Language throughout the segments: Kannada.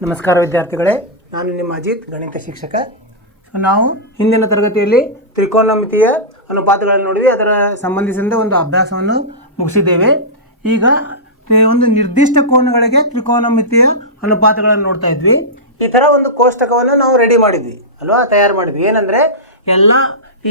ನಮಸ್ಕಾರ ವಿದ್ಯಾರ್ಥಿಗಳೇ, ನಾನು ನಿಮ್ಮ ಅಜಿತ್, ಗಣಿತ ಶಿಕ್ಷಕ. ನಾವು ಹಿಂದಿನ ತರಗತಿಯಲ್ಲಿ ತ್ರಿಕೋನಮಿತಿಯ ಅನುಪಾತಗಳನ್ನು ನೋಡಿದ್ವಿ. ಅದರ ಸಂಬಂಧಿಸಿದ ಒಂದು ಅಭ್ಯಾಸವನ್ನು ಮುಗಿಸಿದ್ದೇವೆ. ಈಗ ಒಂದು ನಿರ್ದಿಷ್ಟ ಕೋನಗಳಿಗೆ ತ್ರಿಕೋನಮಿತಿಯ ಅನುಪಾತಗಳನ್ನು ನೋಡ್ತಾ ಇದ್ವಿ. ಈ ಥರ ಒಂದು ಕೋಷ್ಟಕವನ್ನು ನಾವು ರೆಡಿ ಮಾಡಿದ್ವಿ ಅಲ್ವಾ, ತಯಾರು ಮಾಡಿದ್ವಿ. ಏನಂದರೆ ಎಲ್ಲ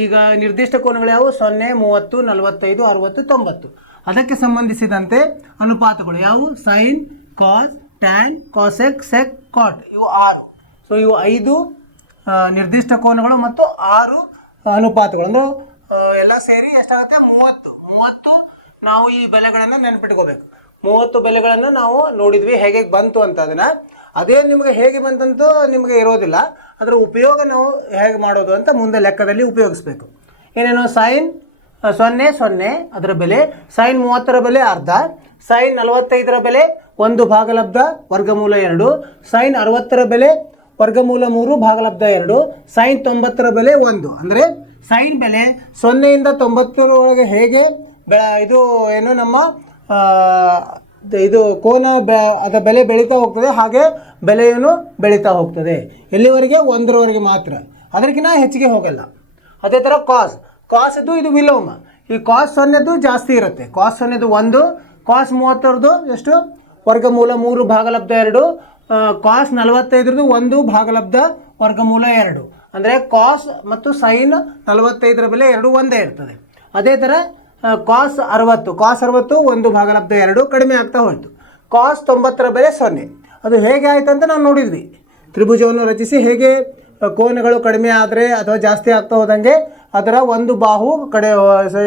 ಈಗ ನಿರ್ದಿಷ್ಟ ಕೋನಗಳು ಯಾವುವು? 0, 30, 45, 60, 90. ಅದಕ್ಕೆ ಸಂಬಂಧಿಸಿದಂತೆ ಅನುಪಾತಗಳು ಯಾವುವು? ಸೈನ್, ಕಾಸ್, ಟ್ಯಾನ್, ಕಾಸೆಕ್, ಸೆಕ್, ಕಾಟ್. ಇವು 6. ಸೊ ಇವು 5 ನಿರ್ದಿಷ್ಟ ಕೋನಗಳು ಮತ್ತು 6 ಅನುಪಾತಗಳು. ಅಂದರೆ ಎಲ್ಲ ಸೇರಿ ಎಷ್ಟಾಗುತ್ತೆ? 30. ನಾವು ಈ ಬೆಲೆಗಳನ್ನು ನೆನಪಿಟ್ಕೋಬೇಕು. 30 ಬೆಲೆಗಳನ್ನು ನಾವು ನೋಡಿದ್ವಿ, ಹೇಗೆ ಬಂತು ಅಂತ. ಅದನ್ನು ಅದೇ ನಿಮಗೆ ಹೇಗೆ ಬಂತಂತೂ ನಿಮಗೆ ಇರೋದಿಲ್ಲ. ಅದರ ಉಪಯೋಗ ನಾವು ಹೇಗೆ ಮಾಡೋದು ಅಂತ ಮುಂದೆ ಲೆಕ್ಕದಲ್ಲಿ ಉಪಯೋಗಿಸ್ಬೇಕು. ಏನೇನು? ಸೈನ್ 0, 0 ಅದರ ಬೆಲೆ, ಸೈನ್ 30ರ ಬೆಲೆ ಅರ್ಧ, ಸೈನ್ 45ರ ಬೆಲೆ 1 ಭಾಗಲಬ್ಧ ವರ್ಗಮೂಲ 2, ಸೈನ್ 60ರ ಬೆಲೆ ವರ್ಗಮೂಲ 3 ಭಾಗಲಬ್ಧ 2, ಸೈನ್ 90ರ ಬೆಲೆ 1. ಅಂದರೆ ಸೈನ್ ಬೆಲೆ 0ಯಿಂದ 90ರೊಳಗೆ ಹೇಗೆ ಇದು ಏನು ನಮ್ಮ ಇದು ಕೋನ ಅದರ ಬೆಲೆ ಬೆಳೀತಾ ಹೋಗ್ತದೆ, ಹಾಗೆ ಬೆಲೆಯನ್ನು ಬೆಳೀತಾ ಹೋಗ್ತದೆ. ಎಲ್ಲಿವರೆಗೆ? 1ರವರೆಗೆ ಮಾತ್ರ, ಅದಕ್ಕಿಂತ ಹೆಚ್ಚಿಗೆ ಹೋಗಲ್ಲ. ಅದೇ ಥರ ಕಾಸ್ ಇದು ವಿಲೋಮ. ಈ ಕಾಸ್ 0ದು ಜಾಸ್ತಿ ಇರುತ್ತೆ. ಕಾಸ್ 0ದು 1, ಕಾಸ್ 30ರದು ಎಷ್ಟು? ವರ್ಗಮೂಲ 3 ಭಾಗಲಬ್ಧ 2, ಕಾಸ್ 45ರದು 1 ಭಾಗಲಬ್ಧ ವರ್ಗಮೂಲ 2. ಅಂದರೆ ಕಾಸ್ ಮತ್ತು ಸೈನ್ 45ರ ಬೆಲೆ 2 ಒಂದೇ ಇರ್ತದೆ. ಅದೇ ಥರ ಕಾಸ್ 60 1 ಭಾಗಲಬ್ಧ 2 ಕಡಿಮೆ ಆಗ್ತಾ ಹೋಯಿತು. ಕಾಸ್ 90ರ ಬೆಲೆ 0. ಅದು ಹೇಗೆ ಆಯಿತು ಅಂತ ನಾವು ನೋಡಿದ್ವಿ. ತ್ರಿಭುಜವನ್ನು ರಚಿಸಿ ಹೇಗೆ ಕೋನಗಳು ಕಡಿಮೆ ಆದರೆ ಅಥವಾ ಜಾಸ್ತಿ ಆಗ್ತಾ ಹೋದಂಗೆ ಅದರ ಒಂದು ಬಾಹು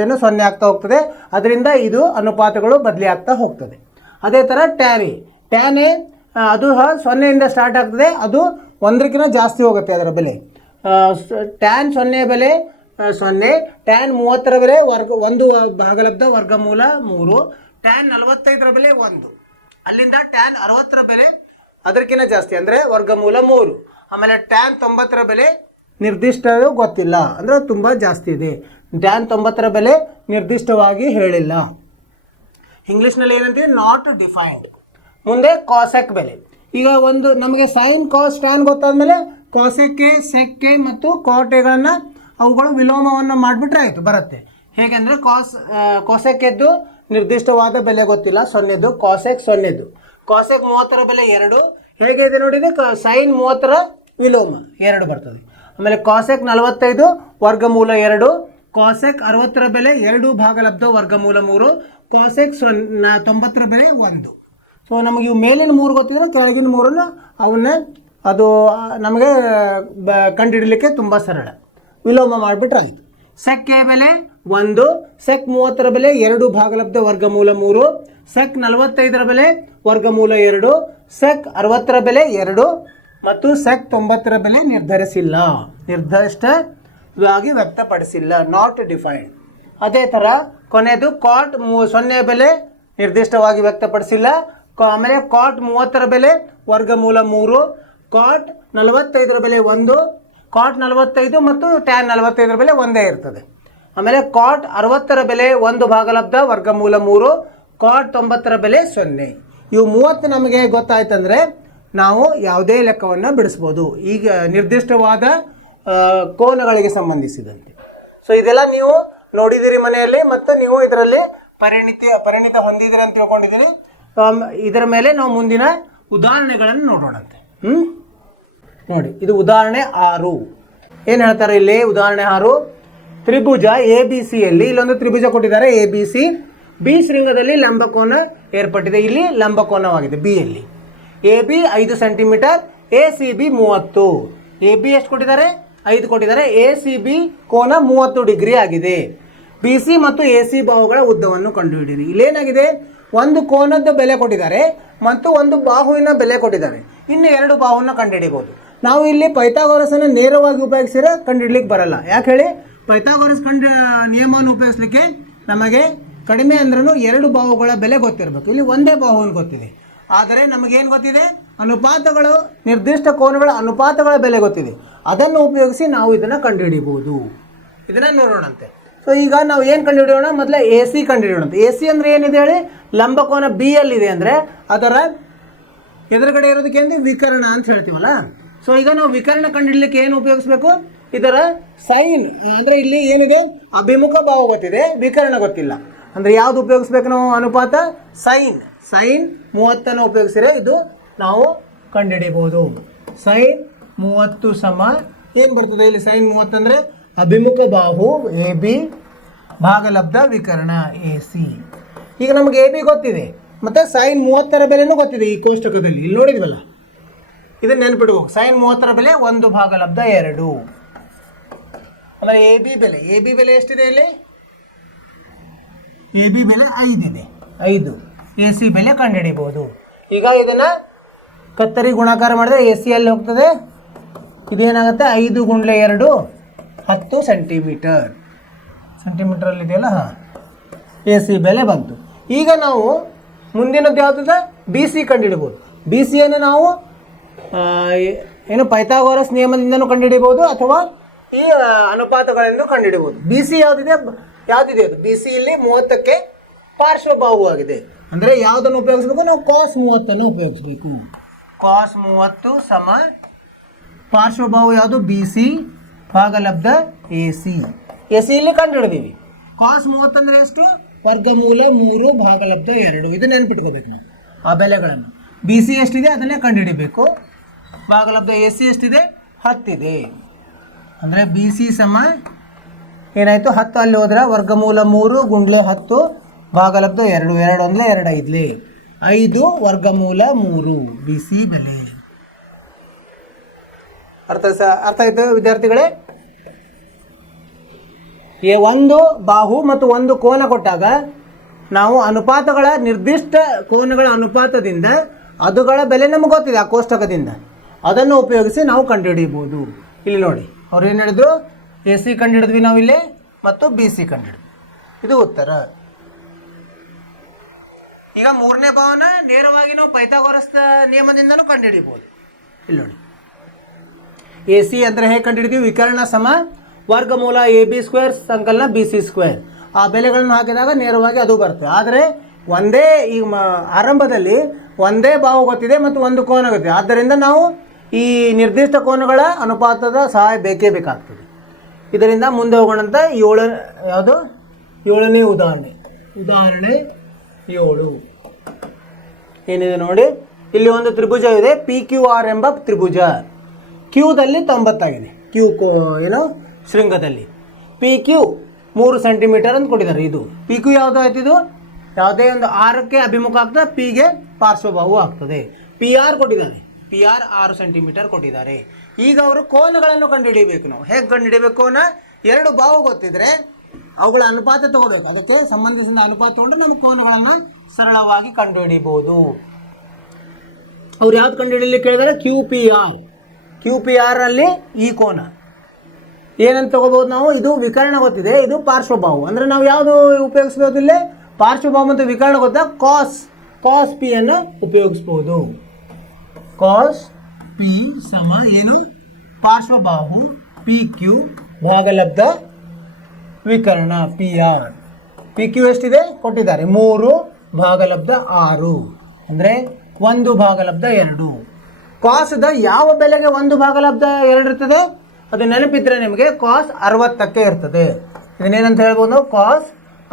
ಏನು 0 ಆಗ್ತಾ ಹೋಗ್ತದೆ. ಅದರಿಂದ ಇದು ಅನುಪಾತಗಳು ಬದಲಿ ಆಗ್ತಾ ಹೋಗ್ತದೆ. ಅದೇ ಥರ ಟ್ಯಾನೆ ಅದು 0ಯಿಂದ ಸ್ಟಾರ್ಟ್ ಆಗ್ತದೆ, ಅದು 1ಕ್ಕಿಂತ ಜಾಸ್ತಿ ಹೋಗುತ್ತೆ ಅದರ ಬೆಲೆ. ಟ್ಯಾನ್ 0 ಬೆಲೆ 0, ಟ್ಯಾನ್ 30ರ ಬೆಲೆ 1 ಭಾಗಲಬ್ಧ ವರ್ಗಮೂಲ 3, ಟ್ಯಾನ್ 45ರ ಬೆಲೆ 1. ಅಲ್ಲಿಂದ ಟ್ಯಾನ್ 60ರ ಬೆಲೆ ಅದಕ್ಕಿಂತ ಜಾಸ್ತಿ ಅಂದರೆ ವರ್ಗಮೂಲ 3. ಆಮೇಲೆ ಟ್ಯಾನ್ 90ರ ಬೆಲೆ ನಿರ್ದಿಷ್ಟ ಗೊತ್ತಿಲ್ಲ, ಅಂದರೆ ತುಂಬ ಜಾಸ್ತಿ ಇದೆ. ಟ್ಯಾನ್ 90ರ ಬೆಲೆ ನಿರ್ದಿಷ್ಟವಾಗಿ ಹೇಳಿಲ್ಲ. ಇಂಗ್ಲೀಷ್ನಲ್ಲಿ ಏನಂತೀವಿ? Not defined. ಮುಂದೆ ಕಾಸೆಕ್ ಬೆಲೆ. ಈಗ ಒಂದು ನಮಗೆ ಸೈನ್, ಕಾಸ್, ಟ್ಯಾನ್ ಗೊತ್ತಾದ್ಮೇಲೆ ಕಾಸೆಕ್ಕೆ, ಸೆಕ್ಕೆ ಮತ್ತು ಕಾಟೆಗಳನ್ನು ಅವುಗಳು ವಿಲೋಮವನ್ನು ಮಾಡಿಬಿಟ್ರೆ ಆಯಿತು, ಬರುತ್ತೆ. ಹೇಗೆಂದರೆ ಕಾಸೆಕ್ಕೆದ್ದು ನಿರ್ದಿಷ್ಟವಾದ ಬೆಲೆ ಗೊತ್ತಿಲ್ಲ, 0ದು. ಕಾಸೆಕ್ 0ದು. ಕಾಸೆಕ್ 30ರ ಬೆಲೆ 2. ಹೇಗೆ ಇದೆ ನೋಡಿದೆ? ಸೈನ್ 30ರ ವಿಲೋಮ 2 ಬರ್ತದೆ. ಆಮೇಲೆ ಕಾಸೆಕ್ 45 ವರ್ಗಮೂಲ 2, ಕಾಸೆಕ್ 60ರ ಬೆಲೆ 2 ಭಾಗಲಬ್ಧ ವರ್ಗಮೂಲ 3, ಕಾಸೆಕ್ 90ರ ಬೆಲೆ 1. ಸೊ ನಮಗೆ ಇವು ಮೇಲಿನ 3 ಗೊತ್ತಿದ್ರೆ ಕೆಳಗಿನ 3 ಅವನ್ನೇ ಅದು ನಮಗೆ ಕಂಡುಹಿಡಲಿಕ್ಕೆ ತುಂಬ ಸರಳ. ವಿಲೋಮ ಮಾಡಿಬಿಟ್ರೆ ಆಯಿತು. ಸೆಕ್ಕೆ ಬೆಲೆ 1, ಸೆಕ್ 30ರ ಬೆಲೆ 2 ಭಾಗಲಬ್ಧ ವರ್ಗಮೂಲ 3, ಸೆಕ್ 45ರ ಬೆಲೆ ವರ್ಗಮೂಲ 2, ಸೆಕ್ 60ರ ಬೆಲೆ 2 ಮತ್ತು ಸೆಕ್ 90ರ ಬೆಲೆ ನಿರ್ದಿಷ್ಟವಾಗಿ ವ್ಯಕ್ತಪಡಿಸಿಲ್ಲ, ನಾಟ್ ಡಿಫೈನ್ಡ್. ಅದೇ ಥರ ಕೊನೆಯದು ಕಾಟ್ 0 ಬೆಲೆ ನಿರ್ದಿಷ್ಟವಾಗಿ ವ್ಯಕ್ತಪಡಿಸಿಲ್ಲ. ಆಮೇಲೆ ಕಾಟ್ 30ರ ಬೆಲೆ ವರ್ಗಮೂಲ 3, ಕಾಟ್ 45ರ ಬೆಲೆ 1, ಕಾಟ್ 45 ಮತ್ತು ಟ್ಯಾನ್ 45ರ ಬೆಲೆ ಒಂದೇ ಇರ್ತದೆ. ಆಮೇಲೆ ಕಾಟ್ 60ರ ಬೆಲೆ 1 ಭಾಗಲಬ್ಧ ವರ್ಗಮೂಲ 3, ಕಾಟ್ 90ರ ಬೆಲೆ 0. ಇವು 30 ನಮಗೆ ಗೊತ್ತಾಯ್ತಂದರೆ ನಾವು ಯಾವುದೇ ಲೆಕ್ಕವನ್ನು ಬಿಡಿಸ್ಬೋದು, ಈಗ ನಿರ್ದಿಷ್ಟವಾದ ಕೋನಗಳಿಗೆ ಸಂಬಂಧಿಸಿದಂತೆ. ಸೊ ಇದೆಲ್ಲ ನೀವು ನೋಡಿದ್ದೀರಿ ಮನೆಯಲ್ಲಿ, ಮತ್ತು ನೀವು ಇದರಲ್ಲಿ ಪರಿಣಿತ ಹೊಂದಿದ್ದೀರಿ ಅಂತ ತಿಳ್ಕೊಂಡಿದ್ದೀನಿ. ಇದರ ಮೇಲೆ ನಾವು ಮುಂದಿನ ಉದಾಹರಣೆಗಳನ್ನು ನೋಡೋಣಂತೆ. ನೋಡಿ, ಇದು ಉದಾಹರಣೆ 6. ಏನು ಹೇಳ್ತಾರೆ ಇಲ್ಲಿ? ಉದಾಹರಣೆ 6, ತ್ರಿಭುಜ ABC-ಯಲ್ಲಿ ಇಲ್ಲೊಂದು ತ್ರಿಭುಜ ಕೊಟ್ಟಿದ್ದಾರೆ ABC. ಬಿ ಶೃಂಗದಲ್ಲಿ ಲಂಬಕೋನ ಏರ್ಪಟ್ಟಿದೆ. ಇಲ್ಲಿ ಲಂಬಕೋನವಾಗಿದೆ ಬಿಯಲ್ಲಿ. AB 5 centimetre, ACB 30. AB ಎಷ್ಟು ಕೊಟ್ಟಿದ್ದಾರೆ? 5 ಕೊಟ್ಟಿದ್ದಾರೆ. ACB ಕೋನ 30 ಡಿಗ್ರಿ ಆಗಿದೆ. BC ಮತ್ತು AC ಬಾಹುಗಳ ಉದ್ದವನ್ನು ಕಂಡುಹಿಡಿಯಿರಿ. ಇಲ್ಲೇನಾಗಿದೆ? ಒಂದು ಕೋನದ ಬೆಲೆ ಕೊಟ್ಟಿದ್ದಾರೆ ಮತ್ತು ಒಂದು ಬಾಹುವಿನ ಬೆಲೆ ಕೊಟ್ಟಿದ್ದಾರೆ. ಇನ್ನು 2 ಬಾಹುವನ್ನು ಕಂಡುಹಿಡಿಯಬಹುದು. ನಾವು ಇಲ್ಲಿ ಪೈಥಾಗೋರಸನ್ನು ನೇರವಾಗಿ ಉಪಯೋಗಿಸಿದ್ರೆ ಕಂಡುಹಿಡ್ಲಿಕ್ಕೆ ಬರಲ್ಲ. ಯಾಕೆ ಹೇಳಿ? ಪೈಥಾಗೋರಸ್ ನಿಯಮವನ್ನು ಉಪಯೋಗಿಸ್ಲಿಕ್ಕೆ ನಮಗೆ ಕಡಿಮೆ ಅಂದ್ರೂ 2 ಬಾಹುಗಳ ಬೆಲೆ ಗೊತ್ತಿರಬೇಕು. ಇಲ್ಲಿ ಒಂದೇ ಬಾಹುವನ್ನು ಗೊತ್ತಿದೆ. ಆದರೆ ನಮಗೇನು ಗೊತ್ತಿದೆ? ಅನುಪಾತಗಳು, ನಿರ್ದಿಷ್ಟ ಕೋನಗಳ ಅನುಪಾತಗಳ ಬೆಲೆ ಗೊತ್ತಿದೆ. ಅದನ್ನು ಉಪಯೋಗಿಸಿ ನಾವು ಇದನ್ನು ಕಂಡುಹಿಡಿಯಬಹುದು. ಇದನ್ನು ನೋಡೋಣಂತೆ. ಸೊ ಈಗ ನಾವು ಏನು ಕಂಡುಹಿಡಿಯೋಣ? ಮೊದಲೇ AC ಕಂಡುಹಿಡಿಯೋಣ. AC ಅಂದರೆ ಏನಿದೆ ಹೇಳಿ? ಲಂಬಕೋನ B ಯಲ್ಲಿದೆ ಅಂದರೆ ಅದರ ಎದುರುಗಡೆ ಇರೋದಕ್ಕೆ ಅಂದರೆ ವಿಕರ್ಣ ಅಂತ ಹೇಳ್ತೀವಲ್ಲ. ಸೊ ಈಗ ನಾವು ವಿಕರ್ಣ ಕಂಡುಹಿಡಲಿಕ್ಕೆ ಏನು ಉಪಯೋಗಿಸ್ಬೇಕು? ಇದರ ಸೈನ್, ಅಂದರೆ ಇಲ್ಲಿ ಏನಿದೆ ಅಭಿಮುಖ ಭಾವ ಗೊತ್ತಿದೆ, ವಿಕರ್ಣ ಗೊತ್ತಿಲ್ಲ. ಅಂದರೆ ಯಾವುದು ಉಪಯೋಗಿಸ್ಬೇಕು ನಾವು? ಅನುಪಾತ ಸೈನ್. ಸೈನ್ 30 ಉಪಯೋಗಿಸಿದ್ರೆ ಇದು ನಾವು ಕಂಡುಹಿಡಿಬೋದು. ಸೈನ್ 30 ಸಮ ಏನು ಬರ್ತದೆ ಇಲ್ಲಿ? ಸೈನ್ 30 ಅಂದರೆ ಅಭಿಮುಖ ಬಾಹು ಎ ಬಿ ಭಾಗಲಬ್ಧ ವಿಕರ್ಣ ಎ ಸಿ. ಈಗ ನಮಗೆ ಎ ಬಿ ಗೊತ್ತಿದೆ ಮತ್ತು ಸೈನ್ 30 ಬೆಲೆನೂ ಗೊತ್ತಿದೆ ಈ ಕೋಷ್ಟಕದಲ್ಲಿ, ಇಲ್ಲಿ ನೋಡಿದ್ವಲ್ಲ. ಇದನ್ನು ನೆನ್ಪಿಡ್ಬೇಕು. ಸೈನ್ 30 ಬೆಲೆ 1 ಭಾಗಲಬ್ಧ 2. ಅಂದರೆ ಎ ಬಿ ಬೆಲೆ ಎಷ್ಟಿದೆ ಇಲ್ಲಿ? ಎ ಬಿ ಬೆಲೆ 5 ಇದೆ, 5. ಎ ಸಿ ಬೆಲೆ ಕಂಡುಹಿಡಿಬೋದು. ಈಗ ಇದನ್ನು ಕತ್ತರಿ ಗುಣಾಕಾರ ಮಾಡಿದ್ರೆ ಎ ಸಿ ಅಲ್ಲಿ ಹೋಗ್ತದೆ. ಇದೇನಾಗುತ್ತೆ? 5 ಗುಂಡ್ಲೆ 2 10 ಸೆಂಟಿಮೀಟರಲ್ಲಿ ಇದೆಯಲ್ಲ. ಹಾಂ, ಎ ಸಿ ಬೆಲೆ ಬಂತು. ಈಗ ನಾವು ಮುಂದಿನದ್ದು ಯಾವುದಿದೆ? ಬಿ ಸಿ ಕಂಡುಹಿಡ್ಬೋದು. ಬಿ ಸಿಯನ್ನು ನಾವು ಏನು ಪೈಥಾಗೋರಸ್ ನಿಯಮದಿಂದನೂ ಕಂಡುಹಿಡಿಬೋದು ಅಥವಾ ಈ ಅನುಪಾತಗಳೆಂದು ಕಂಡುಹಿಡಿಬೋದು. ಬಿ ಸಿ ಯಾವುದಿದೆ ಅದು? ಬಿ ಸಿ ಇಲ್ಲಿ 30ಕ್ಕೆ ಪಾರ್ಶ್ವಬಾಹುವಾಗಿದೆ. ಅಂದರೆ ಯಾವುದನ್ನು ಉಪಯೋಗಿಸ್ಬೇಕು ನಾವು? ಕಾಸ್ 30 ಉಪಯೋಗಿಸ್ಬೇಕು. ಕಾಸ್ 30 ಸಮ ಪಾರ್ಶ್ವಬಾಹು ಯಾವುದು? ಬಿ ಸಿ ಭಾಗಲಬ್ಧ ಎ ಸಿ. ಎ ಸಿ ಇಲ್ಲಿ ಕಂಡುಹಿಡಿದೀವಿ. ಕಾಸ್ 30 ಅಂದರೆ ಎಷ್ಟು? ವರ್ಗಮೂಲ 3 ಭಾಗಲಬ್ಧ 2. ಇದು ನೆನ್ಪಿಟ್ಕೋಬೇಕು ನಾವು ಆ ಬೆಲೆಗಳನ್ನು. ಬಿ ಸಿ ಎಷ್ಟಿದೆ ಅದನ್ನೇ ಕಂಡುಹಿಡಿಬೇಕು. ಭಾಗಲಬ್ಧ ಎ ಸಿ ಎಷ್ಟಿದೆ? 10 ಇದೆ. ಅಂದರೆ ಬಿ ಸಿ ಸಮ ಏನಾಯಿತು? 10 ಅಲ್ಲಿ ಹೋದ್ರೆ ವರ್ಗಮೂಲ 3 ಗುಂಡ್ಲೆ 10 ಭಾಗಲಬ್ಧ 2. 2 ಅಂದರೆ 2 5 5 ವರ್ಗಮೂಲ 3 ಬಿ ಸಿ ಬೆಲೆ. ಅರ್ಥ ಆಯ್ತು ವಿದ್ಯಾರ್ಥಿಗಳೇ? ಒಂದು ಬಾಹು ಮತ್ತು ಒಂದು ಕೋನ ಕೊಟ್ಟಾಗ ನಾವು ಅನುಪಾತಗಳ ನಿರ್ದಿಷ್ಟ ಕೋನಗಳ ಅನುಪಾತದಿಂದ ಅದುಗಳ ಬೆಲೆ ನಮಗೆ ಗೊತ್ತಿದೆ ಆ ಕೋಷ್ಟಕದಿಂದ, ಅದನ್ನು ಉಪಯೋಗಿಸಿ ನಾವು ಕಂಡುಹಿಡಿಯಬಹುದು. ಇಲ್ಲಿ ನೋಡಿ, ಅವ್ರು ಏನು ಹೇಳಿದ್ರು? ಎ ಸಿ ಕಂಡುಹಿಡಿದ್ವಿ ನಾವು ಇಲ್ಲಿ ಮತ್ತು ಬಿ ಸಿ ಕಂಡುಹಿಡಿದ್ವಿ. ಇದು ಉತ್ತರ. ಈಗ ಮೂರನೇ ಭಾವನ ನೇರವಾಗಿ ನಾವು ಪೈಥಾಗೋರಸ್ ನಿಯಮದಿಂದನೂ ಕಂಡುಹಿಡಿಯಬಹುದು. ಇಲ್ಲಿ ನೋಡಿ, ಎ ಸಿ ಅಂದರೆ ಹೇಗೆ ಕಂಡುಹಿಡಿದೀವಿ? ವಿಕರ್ಣ ಸಮ ವರ್ಗಮೂಲ ಎ ಬಿ ಸ್ಕ್ವೇರ್ ಸಂಕಲನ ಬಿ ಸಿ ಸ್ಕ್ವೇರ್. ಆ ಬೆಲೆಗಳನ್ನು ಹಾಕಿದಾಗ ನೇರವಾಗಿ ಅದು ಬರುತ್ತೆ. ಆದರೆ ಒಂದೇ ಈ ಆರಂಭದಲ್ಲಿ ಒಂದೇ ಬಾಹು ಗೊತ್ತಿದೆ ಮತ್ತು ಒಂದು ಕೋನ ಗೊತ್ತಿದೆ. ಆದ್ದರಿಂದ ನಾವು ಈ ನಿರ್ದಿಷ್ಟ ಕೋನಗಳ ಅನುಪಾತದ ಸಹಾಯ ಬೇಕೇ ಬೇಕಾಗ್ತದೆ. ಇದರಿಂದ ಮುಂದೆ ಹೋಗೋಣಂತ ಏಳನೇ ಉದಾಹರಣೆ 7 ಏನಿದೆ ನೋಡಿ. ಇಲ್ಲಿ ಒಂದು ತ್ರಿಭುಜ ಇದೆ, ಪಿ ಕ್ಯೂ ಆರ್ ಎಂಬ ತ್ರಿಭುಜ. ಕ್ಯೂದಲ್ಲಿ 90 ಆಗಿದೆ. ಏನು ಶೃಂಗದಲ್ಲಿ ಪಿ ಕ್ಯೂ 3 ಸೆಂಟಿಮೀಟರ್ ಅಂತ ಕೊಟ್ಟಿದ್ದಾರೆ. ಇದು ಪಿ ಕ್ಯೂ ಯಾವುದು ಆಯ್ತು? ಇದು ಯಾವುದೇ ಒಂದು ಆರಕ್ಕೆ ಅಭಿಮುಖ ಆಗ್ತದೆ, ಪಿಗೆ ಪಾರ್ಶ್ವಬಾಹು ಆಗ್ತದೆ. ಪಿ ಆರ್ ಕೊಟ್ಟಿದ್ದಾರೆ, ಪಿ ಆರ್ 6 ಸೆಂಟಿಮೀಟರ್ ಕೊಟ್ಟಿದ್ದಾರೆ. ಈಗ ಅವರು ಕೋನಗಳನ್ನು ಕಂಡುಹಿಡಿಯಬೇಕು. ನಾವು ಹೇಗೆ ಕಂಡುಹಿಡಿಯಬೇಕು? ಕೋನ 2 ಬಾಹು ಗೊತ್ತಿದ್ರೆ ಅವುಗಳ ಅನುಪಾತ ತಗೊಳ್ಬೇಕು. ಅದಕ್ಕೆ ಸಂಬಂಧಿಸಿದ ಅನುಪಾತ ತಗೊಂಡು ನಮ್ಮ ಕೋನಗಳನ್ನು ಸರಳವಾಗಿ ಕಂಡುಹಿಡಿಯಬಹುದು. ಅವ್ರು ಯಾವ್ದು ಕಂಡುಹಿಡಿಯಲಿಕ್ಕೆ ಕೇಳಿದರೆ? ಕ್ಯೂ ಪಿ ಆರ್ ಅಲ್ಲಿ ಈ ಕೋನ ಏನಂತ ತಗೋಬಹುದು ನಾವು? ಇದು ವಿಕರ್ಣ ಗೊತ್ತಿದೆ, ಇದು ಪಾರ್ಶ್ವಬಾಹು. ಅಂದರೆ ನಾವು ಯಾವುದು ಉಪಯೋಗಿಸ್ಬೋದು? ಇಲ್ಲಿ ಪಾರ್ಶ್ವಬಾಹು ಮತ್ತು ವಿಕರ್ಣ ಗೊತ್ತಾ? ಕಾಸ್ ಪಿ ಅನ್ನು ಉಪಯೋಗಿಸ್ಬೋದು. ಕಾಸ್ ಪಿ ಸಮ ಏನು? ಪಾರ್ಶ್ವಬಾಹು ಪಿ ಕ್ಯೂ ಭಾಗಲಬ್ಧ ವಿಕರ್ಣ ಪಿ ಆರ್. ಪಿ ಕ್ಯೂ ಎಷ್ಟಿದೆ ಕೊಟ್ಟಿದ್ದಾರೆ? 3 ಭಾಗಲಬ್ಧ 6 ಅಂದರೆ 1 ಭಾಗಲಬ್ಧ 2. ಕಾಸ್ದ ಯಾವ ಬೆಲೆಗೆ 1 ಭಾಗಲಬ್ಧ 2 ಇರ್ತದೆ? ಅದು ನೆನಪಿದ್ರೆ ನಿಮಗೆ ಕಾಸ್ 60ಕ್ಕೆ ಇರ್ತದೆ. ಇದನ್ನೇನಂತ ಹೇಳ್ಬೋದು? ಕಾಸ್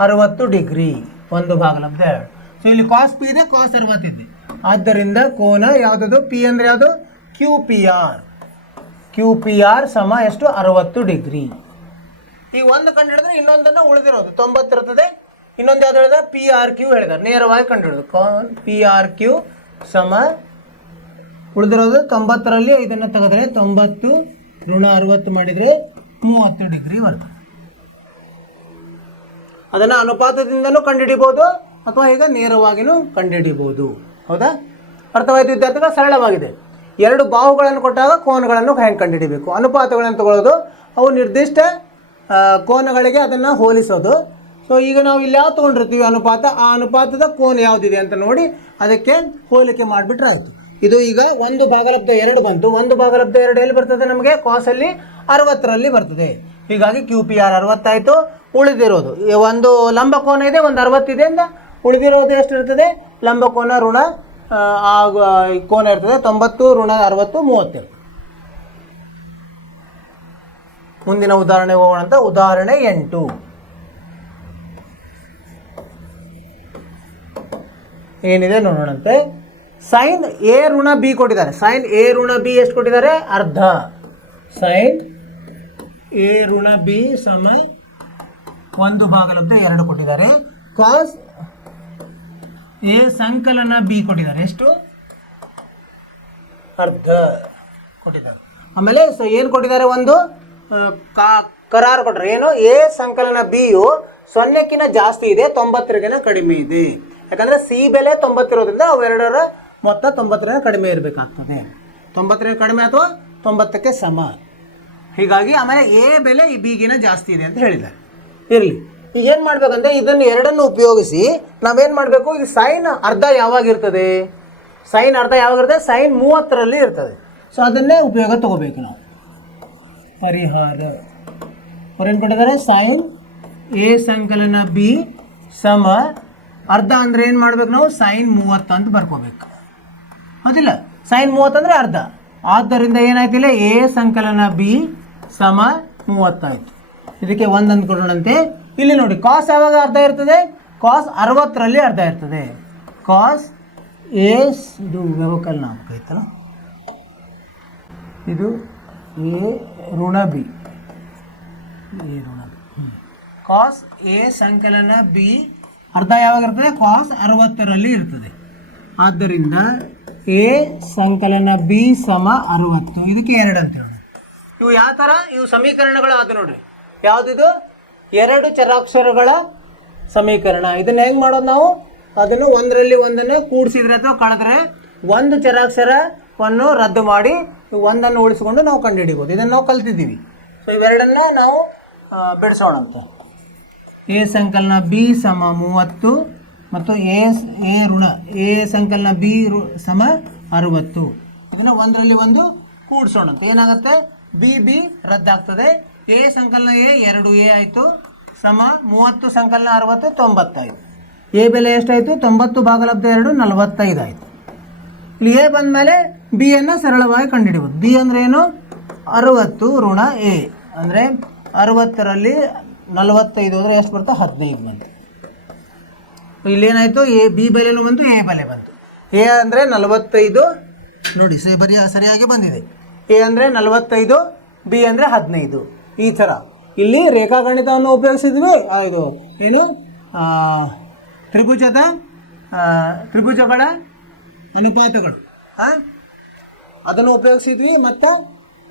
60 ಡಿಗ್ರಿ 1 ಭಾಗಲಬ್ಧ 2. ಸೊ ಇಲ್ಲಿ ಕಾಸ್ ಪಿ ಇದೆ, ಕಾಸ್ 60 ಇದೆ. ಆದ್ದರಿಂದ ಕೋನ ಯಾವುದದು? ಪಿ ಅಂದರೆ ಯಾವುದು? ಕ್ಯೂ ಪಿ ಆರ್ ಸಮ ಎಷ್ಟು? 60 ಡಿಗ್ರಿ. ಈ ಒಂದು ಕಂಡು ಹಿಡಿದ್ರೆ ಇನ್ನೊಂದನ್ನು ಉಳಿದಿರೋದು 90 ಇರ್ತದೆ. ಇನ್ನೊಂದು ಯಾವ್ದು ಹೇಳಿದ? ಪಿ ಆರ್ ಕ್ಯೂ ಹೇಳಿದ್ದಾರೆ, ನೇರವಾಗಿ ಕಂಡು ಹಿಡಿದು ಪಿ ಆರ್ ಕ್ಯೂ ಸಮ ಉಳಿದಿರೋದು 90ರಲ್ಲಿ 5 ತೆಗೆದ್ರೆ 90 ಋಣ 60 ಮಾಡಿದರೆ 30 ಡಿಗ್ರಿ ಬರ್ತದೆ. ಅದನ್ನು ಅನುಪಾತದಿಂದನೂ ಕಂಡುಹಿಡಿಬೋದು ಅಥವಾ ಈಗ ನೇರವಾಗಿಯೂ ಕಂಡುಹಿಡಿಬೋದು. ಹೌದಾ? ಅರ್ಥವಾಯಿತು ವಿದ್ಯಾರ್ಥಿಗಳು? ಸರಳವಾಗಿದೆ. 2 ಬಾಹುಗಳನ್ನು ಕೊಟ್ಟಾಗ ಕೋನಗಳನ್ನು ಹೆಂಗೆ ಕಂಡುಹಿಡಿಬೇಕು? ಅನುಪಾತಗಳನ್ನು ತಗೊಳ್ಳೋದು, ಅವು ನಿರ್ದಿಷ್ಟ ಕೋನಗಳಿಗೆ ಅದನ್ನು ಹೋಲಿಸೋದು. ಸೊ ಈಗ ನಾವು ಇಲ್ಲಿ ಯಾವ್ದು ತೊಗೊಂಡಿರ್ತೀವಿ ಅನುಪಾತ, ಆ ಅನುಪಾತದ ಕೋನ ಯಾವುದಿದೆ ಅಂತ ನೋಡಿ ಅದಕ್ಕೆ ಹೋಲಿಕೆ ಮಾಡಿಬಿಟ್ರೆ ಆಯಿತು. ಇದು ಈಗ 1 ಭಾಗಲಬ್ಧ 2 ಬಂತು. 1 ಭಾಗಲಬ್ಧ 2 ಎಲ್ಲಿ ಬರ್ತದೆ? ನಮಗೆ ಕಾಸಲ್ಲಿ 60ರಲ್ಲಿ ಬರ್ತದೆ. ಹೀಗಾಗಿ ಕ್ಯೂ ಪಿ ಆರ್ 60 ಆಯಿತು. ಉಳಿದಿರೋದು ಒಂದು ಲಂಬಕೋನ ಇದೆ, ಒಂದು 60 ಇದೆ ಅಂತ ಉಳಿದಿರೋದು ಎಷ್ಟಿರ್ತದೆ? ಲಂಬಕೋನ ಋಣ ಕೋನ ಇರ್ತದೆ 90 ಋಣ 60 30. ಮುಂದಿನ ಉದಾಹರಣೆಗೆ ಹೋಗೋಣ ಅಂತ. ಉದಾಹರಣೆ 8. ಏನಿದೆ ನೋಡೋಣಂತೆ. ಸೈನ್ ಎ ಋಣ ಬಿ ಕೊಟ್ಟಿದ್ದಾರೆ. ಸೈನ್ ಎ ಋಣ ಬಿ ಎಷ್ಟು ಕೊಟ್ಟಿದ್ದಾರೆ? ಅರ್ಧ. ಸೈನ್ ಎ ಋಣ ಬಿ ಸಮ 1/2 ಕೊಟ್ಟಿದ್ದಾರೆ. ಕಾಸ್ ಎ ಸಂಕಲನ ಬಿ ಕೊಟ್ಟಿದ್ದಾರೆ. ಎಷ್ಟು? ಅರ್ಧ ಕೊಟ್ಟಿದ್ದಾರೆ. ಆಮೇಲೆ ಏನು ಕೊಟ್ಟಿದ್ದಾರೆ? ಒಂದು ಕರಾರು ಕೊಟ್ಟರೆ ಏನು? ಎ ಸಂಕಲನ ಬಿ ಯು 0ಕ್ಕಿಂತ ಜಾಸ್ತಿ ಇದೆ, 90 ಕಡಿಮೆ ಇದೆ. ಯಾಕಂದರೆ ಸಿ ಬೆಲೆ 90 ಇರೋದ್ರಿಂದ ಅವೆರಡರ ಮೊತ್ತ 90 ಕಡಿಮೆ ಇರಬೇಕಾಗ್ತದೆ. 90 ಕಡಿಮೆ ಅಥವಾ 90ಕ್ಕೆ ಸಮ. ಹೀಗಾಗಿ ಆಮೇಲೆ ಎ ಬೆಲೆ ಈ ಬಿಗಿನ ಜಾಸ್ತಿ ಇದೆ ಅಂತ ಹೇಳಿದ್ದಾರೆ. ಇರಲಿ, ಈಗ ಏನು ಮಾಡಬೇಕಂದ್ರೆ ಇದನ್ನು ಎರಡನ್ನು ಉಪಯೋಗಿಸಿ ನಾವೇನು ಮಾಡಬೇಕು? ಈಗ ಸೈನ್ ಅರ್ಧ ಯಾವಾಗಿರ್ತದೆ? ಸೈನ್ ಅರ್ಧ ಯಾವಾಗಿರ್ತದೆ? ಸೈನ್ 30ರಲ್ಲಿ ಇರ್ತದೆ. ಸೊ ಅದನ್ನೇ ಉಪಯೋಗ ತಗೋಬೇಕು ನಾವು. ಪರಿಹಾರ ಅವ್ರೇನು ಕೊಟ್ಟಿದ್ದಾರೆ? ಸೈನ್ ಎ ಸಂಕಲನ ಬಿ ಸಮ ಅರ್ಧ ಅಂದರೆ ಏನು ಮಾಡಬೇಕು ನಾವು? ಸೈನ್ 30 ಅಂತ ಬರ್ಕೋಬೇಕು. ಹೌದಿಲ್ಲ? ಸೈನ್ 30 ಅಂದರೆ ಅರ್ಧ. ಆದ್ದರಿಂದ ಏನಾಯ್ತಿಲ್ಲ? ಎ ಸಂಕಲನ ಬಿ ಸಮ 30 ಆಯಿತು. ಇದಕ್ಕೆ 1 ಅಂದ್ಕೊಡೋಣಂತೆ. ಇಲ್ಲಿ ನೋಡಿ, ಕಾಸ್ ಯಾವಾಗ ಅರ್ಧ ಇರ್ತದೆ? ಕಾಸ್ 60ರಲ್ಲಿ ಅರ್ಧ ಇರ್ತದೆ. ಕಾಸ್ ಎ, ಇದು ವ್ಯವಕಲನ ಆಗ್ತೈತಲ್ಲ, ಇದು ಎ ಋಣ ಬಿ, ಎ ಋಣ ಬಿ. ಕಾಸ್ ಎ ಸಂಕಲನ ಬಿ ಅರ್ಧ ಯಾವಾಗ ಇರ್ತದೆ? ಕಾಸ್ 60ರಲ್ಲಿ ಇರ್ತದೆ. ಆದ್ದರಿಂದ ಎ ಸಂಕಲನ ಬಿ ಸಮ 60. ಇದಕ್ಕೆ 2 ಅಂತ ಹೇಳೋಣ. ಇವು ಯಾವ ಥರ? ಇವು ಸಮೀಕರಣಗಳು ಅದು ನೋಡ್ರಿ. ಯಾವುದಿದು? 2 ಚರಾಕ್ಷರಗಳ ಸಮೀಕರಣ. ಇದನ್ನು ಹೆಂಗೆ ಮಾಡೋದು ನಾವು? ಅದನ್ನು ಒಂದರಲ್ಲಿ ಒಂದನ್ನು ಕೂಡಿಸಿದ್ರೆ ಅಥವಾ ಕಳೆದ್ರೆ 1 ಚರಾಕ್ಷರವನ್ನು ರದ್ದು ಮಾಡಿ 1ಅನ್ನು ಉಳಿಸ್ಕೊಂಡು ನಾವು ಕಂಡುಹಿಡಿಬೋದು. ಇದನ್ನು ನಾವು ಕಲ್ತಿದ್ದೀವಿ. ಸೊ ಇವೆರಡನ್ನು ನಾವು ಬಿಡಿಸೋಣಂತ. ಎ ಸಂಕಲನ ಬಿ ಸಮ 30 ಮತ್ತು ಎ ಋಣ ಎ ಸಂಕಲನ ಬಿ ಸಮ 60. ಇದನ್ನು ಒಂದರಲ್ಲಿ ಒಂದು ಕೂಡಿಸೋಣಂತ. ಏನಾಗುತ್ತೆ? ಬಿ ಬಿ ರದ್ದಾಗ್ತದೆ. ಎ ಸಂಕಲನ ಎ 2a ಆಯಿತು ಸಮ 30 ಸಂಕಲನ 60 90 ಆಯಿತು. ಎ ಬೆಲೆ ಎಷ್ಟಾಯಿತು? 90/2 45 ಆಯಿತು. ಇಲ್ಲಿ ಎ ಬಂದ ಮೇಲೆ ಬಿ ಅನ್ನು ಸರಳವಾಗಿ ಕಂಡುಹಿಡಿಬೋದು. ಬಿ ಅಂದರೆ ಏನು? 60 ಋಣ ಎ ಅಂದರೆ 60ರಲ್ಲಿ 45 ಹೋದರೆ ಎಷ್ಟು ಬರುತ್ತೆ? 15 ಬಂತು. ಇಲ್ಲೇನಾಯಿತು? ಎ ಬಿ ಬೆಲೆನೂ ಬಂತು, ಎ ಬೆಲೆ ಬಂತು. ಎ ಅಂದರೆ 45 ನೋಡಿ, ಸರಿಯಾಗಿ ಬಂದಿದೆ. ಎ ಅಂದರೆ 45, ಬಿ ಅಂದರೆ 15. ಈ ಥರ ಇಲ್ಲಿ ರೇಖಾಗಣಿತವನ್ನು ಉಪಯೋಗಿಸಿದ್ವಿ. ಇದು ಏನು? ತ್ರಿಭುಜಗಳ ಅನುಪಾತಗಳು ಅದನ್ನು ಉಪಯೋಗಿಸಿದ್ವಿ. ಮತ್ತು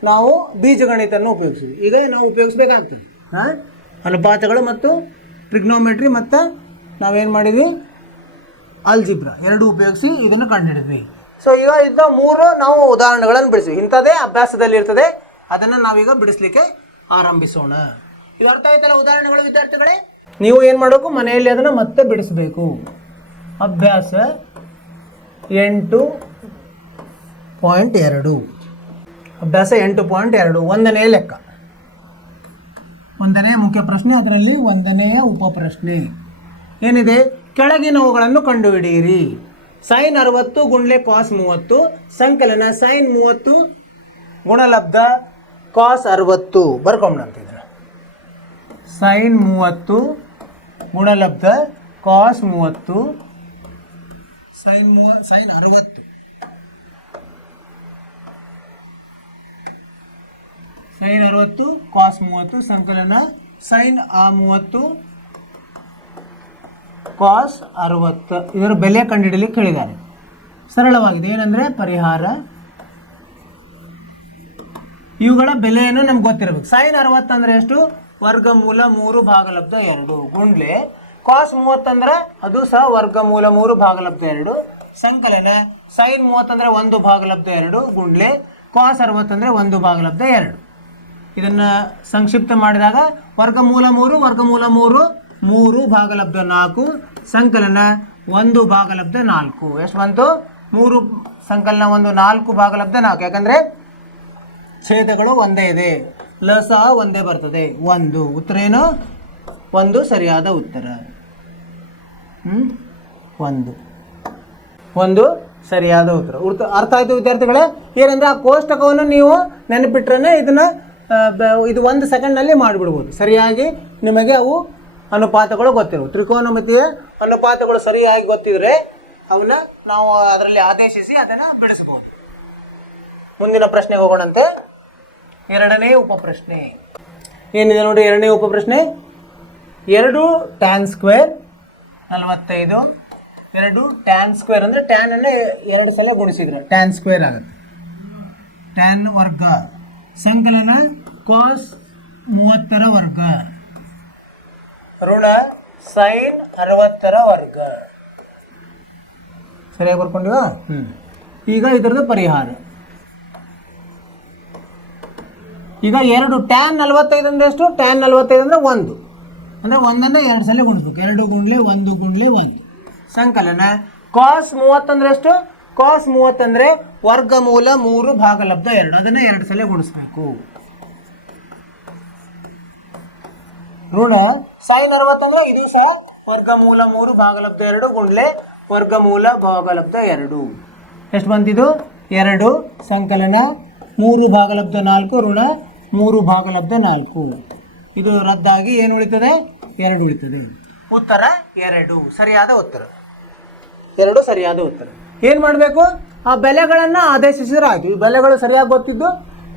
ನಾವು ಬೀಜಗಣಿತವನ್ನು ಉಪಯೋಗಿಸಿದ್ವಿ. ಈಗ ನಾವು ಉಪಯೋಗಿಸ್ಬೇಕಾಗ್ತದೆ ಅನುಪಾತಗಳು ಮತ್ತು ಟ್ರಿಗ್ನೋಮೆಟ್ರಿ ಮತ್ತು ನಾವೇನು ಮಾಡಿದ್ವಿ? ಆಲ್ಜಿಬ್ರಾ 2 ಉಪಯೋಗಿಸಿ ಇದನ್ನು ಕಂಡುಹಿಡಿದ್ವಿ. ಸೊ ಈಗ ಇದನ್ನ 3 ನಾವು ಉದಾಹರಣೆಗಳನ್ನು ಬಿಡಿಸಿವಿ. ಇಂಥದ್ದೇ ಅಭ್ಯಾಸದಲ್ಲಿ ಇರ್ತದೆ. ಅದನ್ನು ನಾವೀಗ ಬಿಡಿಸ್ಲಿಕ್ಕೆ ಆರಂಭಿಸೋಣ. ಇದು ಅರ್ಥ ಆಯ್ತಲ್ಲ ಉದಾಹರಣೆಗಳು ವಿದ್ಯಾರ್ಥಿಗಳೇ? ನೀವು ಏನು ಮಾಡಬೇಕು? ಮನೆಯಲ್ಲಿ ಅದನ್ನು ಮತ್ತೆ ಬಿಡಿಸಬೇಕು. ಅಭ್ಯಾಸ 8.2 ಅಭ್ಯಾಸ 8.2 1ನೇ ಲೆಕ್ಕ, 1ನೇ ಮುಖ್ಯ ಪ್ರಶ್ನೆ, ಅದರಲ್ಲಿ 1ನೇಯ ಉಪಪ್ರಶ್ನೆ ಏನಿದೆ? ಕೆಳಗಿನವುಗಳನ್ನು ಕಂಡುಹಿಡಿಯಿರಿ. ಸೈನ್ 60 ಗುಣಲೆ ಕಾಸ್ 30 ಸಂಕಲನ ಸೈನ್ 30 ಗುಣಲಬ್ಧ ಕಾಸ್ 60 ಬರ್ಕೊಂಬಂತ. ಸೈನ್ 30 ಗುಣಲಬ್ಧ ಕಾಸ್ 30 ಸೈನ್ 60 ಸೈನ್ 60 ಕಾಸ್ 30 ಸಂಕಲನ ಸೈನ್ 30 ಕಾಸ್ 60. ಇದರ ಬೆಲೆ ಕಂಡುಹಿಡಿಯಲಿಕ್ಕೆ ಹೇಳಿದ್ದಾರೆ. ಸರಳವಾಗಿದೆ. ಏನಂದರೆ ಪರಿಹಾರ ಇವುಗಳ ಬೆಲೆಯನ್ನು ನಮ್ಗೆ ಗೊತ್ತಿರಬೇಕು. ಸೈನ್ 60 ಅಂದರೆ ಎಷ್ಟು? ವರ್ಗಮೂಲ 3/2 ಗುಂಡ್ಲೆ ಕಾಸ್ 30 ಅಂದ್ರೆ ಅದು ಸಹ ವರ್ಗಮೂಲ 3/2 ಸಂಕಲನ ಸೈನ್ 30 ಅಂದರೆ 1/2 ಗುಂಡ್ಲೆ ಕಾಸ್ 60 ಅಂದರೆ 1/2. ಇದನ್ನು ಸಂಕ್ಷಿಪ್ತ ಮಾಡಿದಾಗ ವರ್ಗಮೂಲ 3 ವರ್ಗಮೂಲ 3 3/4 ಸಂಕಲನ 1/4. ಎಷ್ಟು ಬಂತು? 3 ಸಂಕಲನ 1 4/4. ಯಾಕಂದರೆ ಛೇದಗಳು ಒಂದೇ ಇದೆ, ಲ ಸಹ ಒಂದೇ ಬರ್ತದೆ. 1 ಉತ್ತರ ಏನು? 1 ಸರಿಯಾದ ಉತ್ತರ. 1 ಸರಿಯಾದ ಉತ್ತರ. ಅರ್ಥ ಆಯಿತು ವಿದ್ಯಾರ್ಥಿಗಳೇ? ಏನಂದರೆ ಆ ಕೋಷ್ಟಕವನ್ನು ನೀವು ನೆನಪಿಟ್ರೆ ಇದನ್ನು ಇದು 1 ಸೆಕೆಂಡ್ನಲ್ಲಿ ಮಾಡಿಬಿಡ್ಬೋದು. ಸರಿಯಾಗಿ ನಿಮಗೆ ಅವು ಅನುಪಾತಗಳು ಗೊತ್ತಿರುವು. ತ್ರಿಕೋನಮಿತಿಯ ಅನುಪಾತಗಳು ಸರಿಯಾಗಿ ಗೊತ್ತಿದ್ರೆ ಅವನ್ನ ನಾವು ಅದರಲ್ಲಿ ಆದೇಶಿಸಿ ಅದನ್ನು ಬಿಡಿಸ್ಬೋದು. ಮುಂದಿನ ಪ್ರಶ್ನೆಗೆ ಹೋಗೋಣಂತೆ. 2ನೇ ಉಪಪ್ರಶ್ನೆ ಏನಿದೆ ನೋಡಿ. 2ನೇ ಉಪಪ್ರಶ್ನೆ 2 tan ಸ್ಕ್ವೇರ್ 45. 2 tan ಸ್ಕ್ವೇರ್ ಅಂದರೆ ಟ್ಯಾನನ್ನು 2 ಸಲ ಗುಣಿಸಿದ್ರೆ ಟ್ಯಾನ್ ಸ್ಕ್ವೇರ್ ಆಗುತ್ತೆ. ಟ್ಯಾನ್ ವರ್ಗ ಸಂಕಲನ ಕಾಸ್ 30ರ ವರ್ಗ ಋಣ ಸೈನ್ 60ರ ವರ್ಗ. ಸರಿಯಾಗಿ ಬರ್ಕೊಂಡಿವಾ? ಈಗ ಇದರದ್ದು ಪರಿಹಾರ. ಈಗ 2 ಟ್ಯಾನ್ 45 ಅಂದರೆ ಎಷ್ಟು? ಟ್ಯಾನ್ 45 ಅಂದರೆ 1 ಅಂದರೆ 1ಅನ್ನು 2 ಸಲ ಗುಣಿಸ್ಬೇಕು. 2 ಗುಂಡ್ಲೆ 1 ಗುಂಡ್ಲೆ 1 ಸಂಕಲನ ಕಾಸ್ 30 ಅಂದರೆ ಎಷ್ಟು? ಕಾಸ್ 30 ಅಂದರೆ ವರ್ಗಮೂಲ 3 ಭಾಗಲಬ್ಧ 2 ಅದನ್ನು 2 ಸಲ ಗುಣಿಸ್ಬೇಕು. ಋಣ ಸೈನ್ 60 ಅಂದರೆ ಇದು ಸಹ ವರ್ಗಮೂಲ 3 ಭಾಗಲಬ್ಧ 2 ಗುಂಡ್ಲೆ ವರ್ಗಮೂಲ ಭಾಗಲಬ್ಧ 2. ಎಷ್ಟು ಬಂತಿದು? 2 ಸಂಕಲನ 3 ಭಾಗಲಬ್ಧ 4 ಋಣ 3 ಭಾಗಲಬ್ಧ 4. ಇದು ರದ್ದಾಗಿ ಏನು ಉಳಿತದೆ? 2 ಉಳಿತದೆ. ಉತ್ತರ 2 ಸರಿಯಾದ ಉತ್ತರ. 2 ಸರಿಯಾದ ಉತ್ತರ. ಏನು ಮಾಡಬೇಕು? ಆ ಬೆಲೆಗಳನ್ನು ಆದೇಶಿಸಿದ್ರೆ ಆಯಿತು. ಈ ಬೆಲೆಗಳು ಸರಿಯಾಗಿ ಗೊತ್ತಿದ್ದು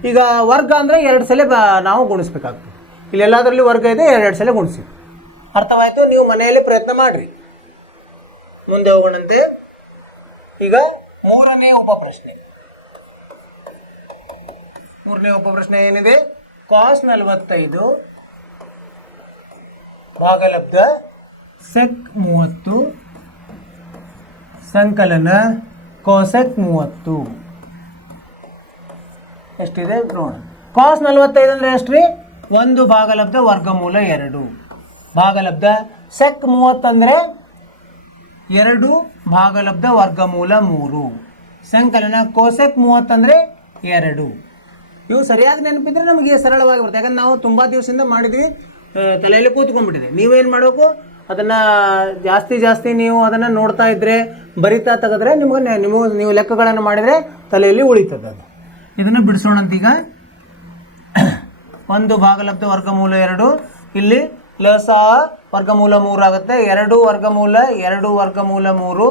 ಈಗ ವರ್ಗ ಅಂದರೆ 2 ಸಲ ನಾವು ಗುಣಿಸ್ಬೇಕಾಗ್ತದೆ. ಇಲ್ಲೆಲ್ಲದರಲ್ಲಿ ವರ್ಗ ಇದೆ, 2 ಸಲ ಗುಣಿಸಿ. ಅರ್ಥವಾಯಿತು? ನೀವು ಮನೆಯಲ್ಲಿ ಪ್ರಯತ್ನ ಮಾಡಿರಿ. ಮುಂದೆ ಹೋಗೋಣಂತೆ. ಈಗ 3ನೇ ಉಪಪ್ರಶ್ನೆ. 3ನೇ ಉಪಪ್ರಶ್ನೆ ಏನಿದೆ? ಕಾಸ್ 45 ಭಾಗಲಬ್ಧ ಸೆಕ್ 30 ಸಂಕಲನ ಕೋಸೆಕ್ 30. ಎಷ್ಟಿದೆ ನೋಡ. ಕಾಸ್ 45 ಅಂದರೆ ಎಷ್ಟು ರೀ? 1 ಭಾಗಲಬ್ಧ ವರ್ಗಮೂಲ 2 ಭಾಗಲಬ್ಧ ಸೆಕ್ 30 ಅಂದರೆ 2 ಭಾಗಲಬ್ಧ ವರ್ಗಮೂಲ 3 ಸಂಕಲನ ಕೋಸೆಕ್ 30 ಅಂದರೆ 2. ಇವು ಸರಿಯಾಗಿ ನೆನಪಿದ್ರೆ ನಮಗೆ ಸರಳವಾಗಿ ಬರುತ್ತೆ. ಯಾಕಂದ್ರೆ ನಾವು ತುಂಬ ದಿವಸದಿಂದ ಮಾಡಿದ್ವಿ, ತಲೆಯಲ್ಲಿ ಕೂತ್ಕೊಂಡ್ಬಿಟ್ಟಿದೆ. ನೀವೇನು ಮಾಡಬೇಕು? ಅದನ್ನು ಜಾಸ್ತಿ ನೀವು ಅದನ್ನು ನೋಡ್ತಾ ಇದ್ದರೆ ಬರಿತಾ ತೆಗೆದ್ರೆ ನೀವು ಲೆಕ್ಕಗಳನ್ನು ಮಾಡಿದರೆ ತಲೆಯಲ್ಲಿ ಉಳಿತದೆ ಅದು. ಇದನ್ನು ಬಿಡಿಸೋಣಂತೀಗ. 1 ಭಾಗಲಬ್ಧ ವರ್ಗಮೂಲ 2 ಇಲ್ಲಿ ಲಸ ವರ್ಗಮೂಲ 3 ಆಗುತ್ತೆ. 2 ವರ್ಗಮೂಲ 3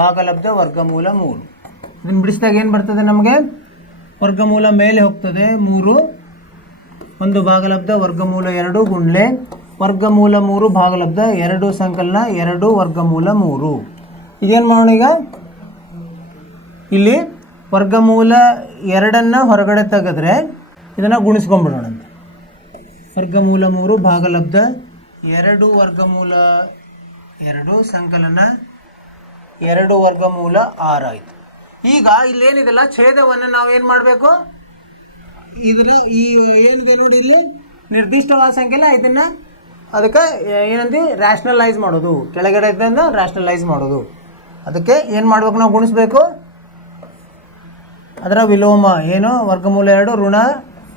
ಭಾಗಲಬ್ಧ ವರ್ಗಮೂಲ 3. ಇದನ್ನು ಬಿಡಿಸಿದಾಗ ಏನು ಬರ್ತದೆ ನಮಗೆ? ವರ್ಗಮೂಲ ಮೇಲೆ ಹೋಗ್ತದೆ 3. 1 ಭಾಗಲಬ್ಧ ವರ್ಗಮೂಲ 2 ಗುಂಡ್ಲೆ ವರ್ಗಮೂಲ 3 ಭಾಗಲಬ್ಧ 2 ಸಂಕಲನ 2 ವರ್ಗಮೂಲ 3. ಈಗೇನು ಮಾಡೋಣ? ಈಗ ಇಲ್ಲಿ ವರ್ಗಮೂಲ 2ಅನ್ನು ಹೊರಗಡೆ ತೆಗೆದ್ರೆ ಇದನ್ನು ಗುಣಿಸ್ಕೊಂಡ್ಬಿಡೋಣಂತೆ. ವರ್ಗಮೂಲ 3 ಭಾಗಲಬ್ಧ 2 ವರ್ಗಮೂಲ 2 ಸಂಕಲನ 2 ವರ್ಗಮೂಲ 6 ಆಯಿತು. ಈಗ ಇಲ್ಲೇನಿದೆಲ್ಲ ಛೇದವನ್ನು ನಾವೇನು ಮಾಡಬೇಕು? ಇದನ್ನು ಈ ಏನಿದೆ ನೋಡಿ ಇಲ್ಲಿ ನಿರ್ದಿಷ್ಟವಾದ ಸಂಖ್ಯೆಲ್ಲ ಇದನ್ನು ಅದಕ್ಕೆ ಏನಂತೀವಿ? ರ್ಯಾಷನಲೈಸ್ ಮಾಡೋದು. ಕೆಳಗಡೆ ಇದ್ದಿಂದ ರ್ಯಾಷನಲೈಸ್ ಮಾಡೋದು. ಅದಕ್ಕೆ ಏನು ಮಾಡ್ಬೇಕು? ನಾವು ಗುಣಿಸ್ಬೇಕು. ಅದರ ವಿಲೋಮ ಏನು? ವರ್ಗಮೂಲ 2 ಋಣ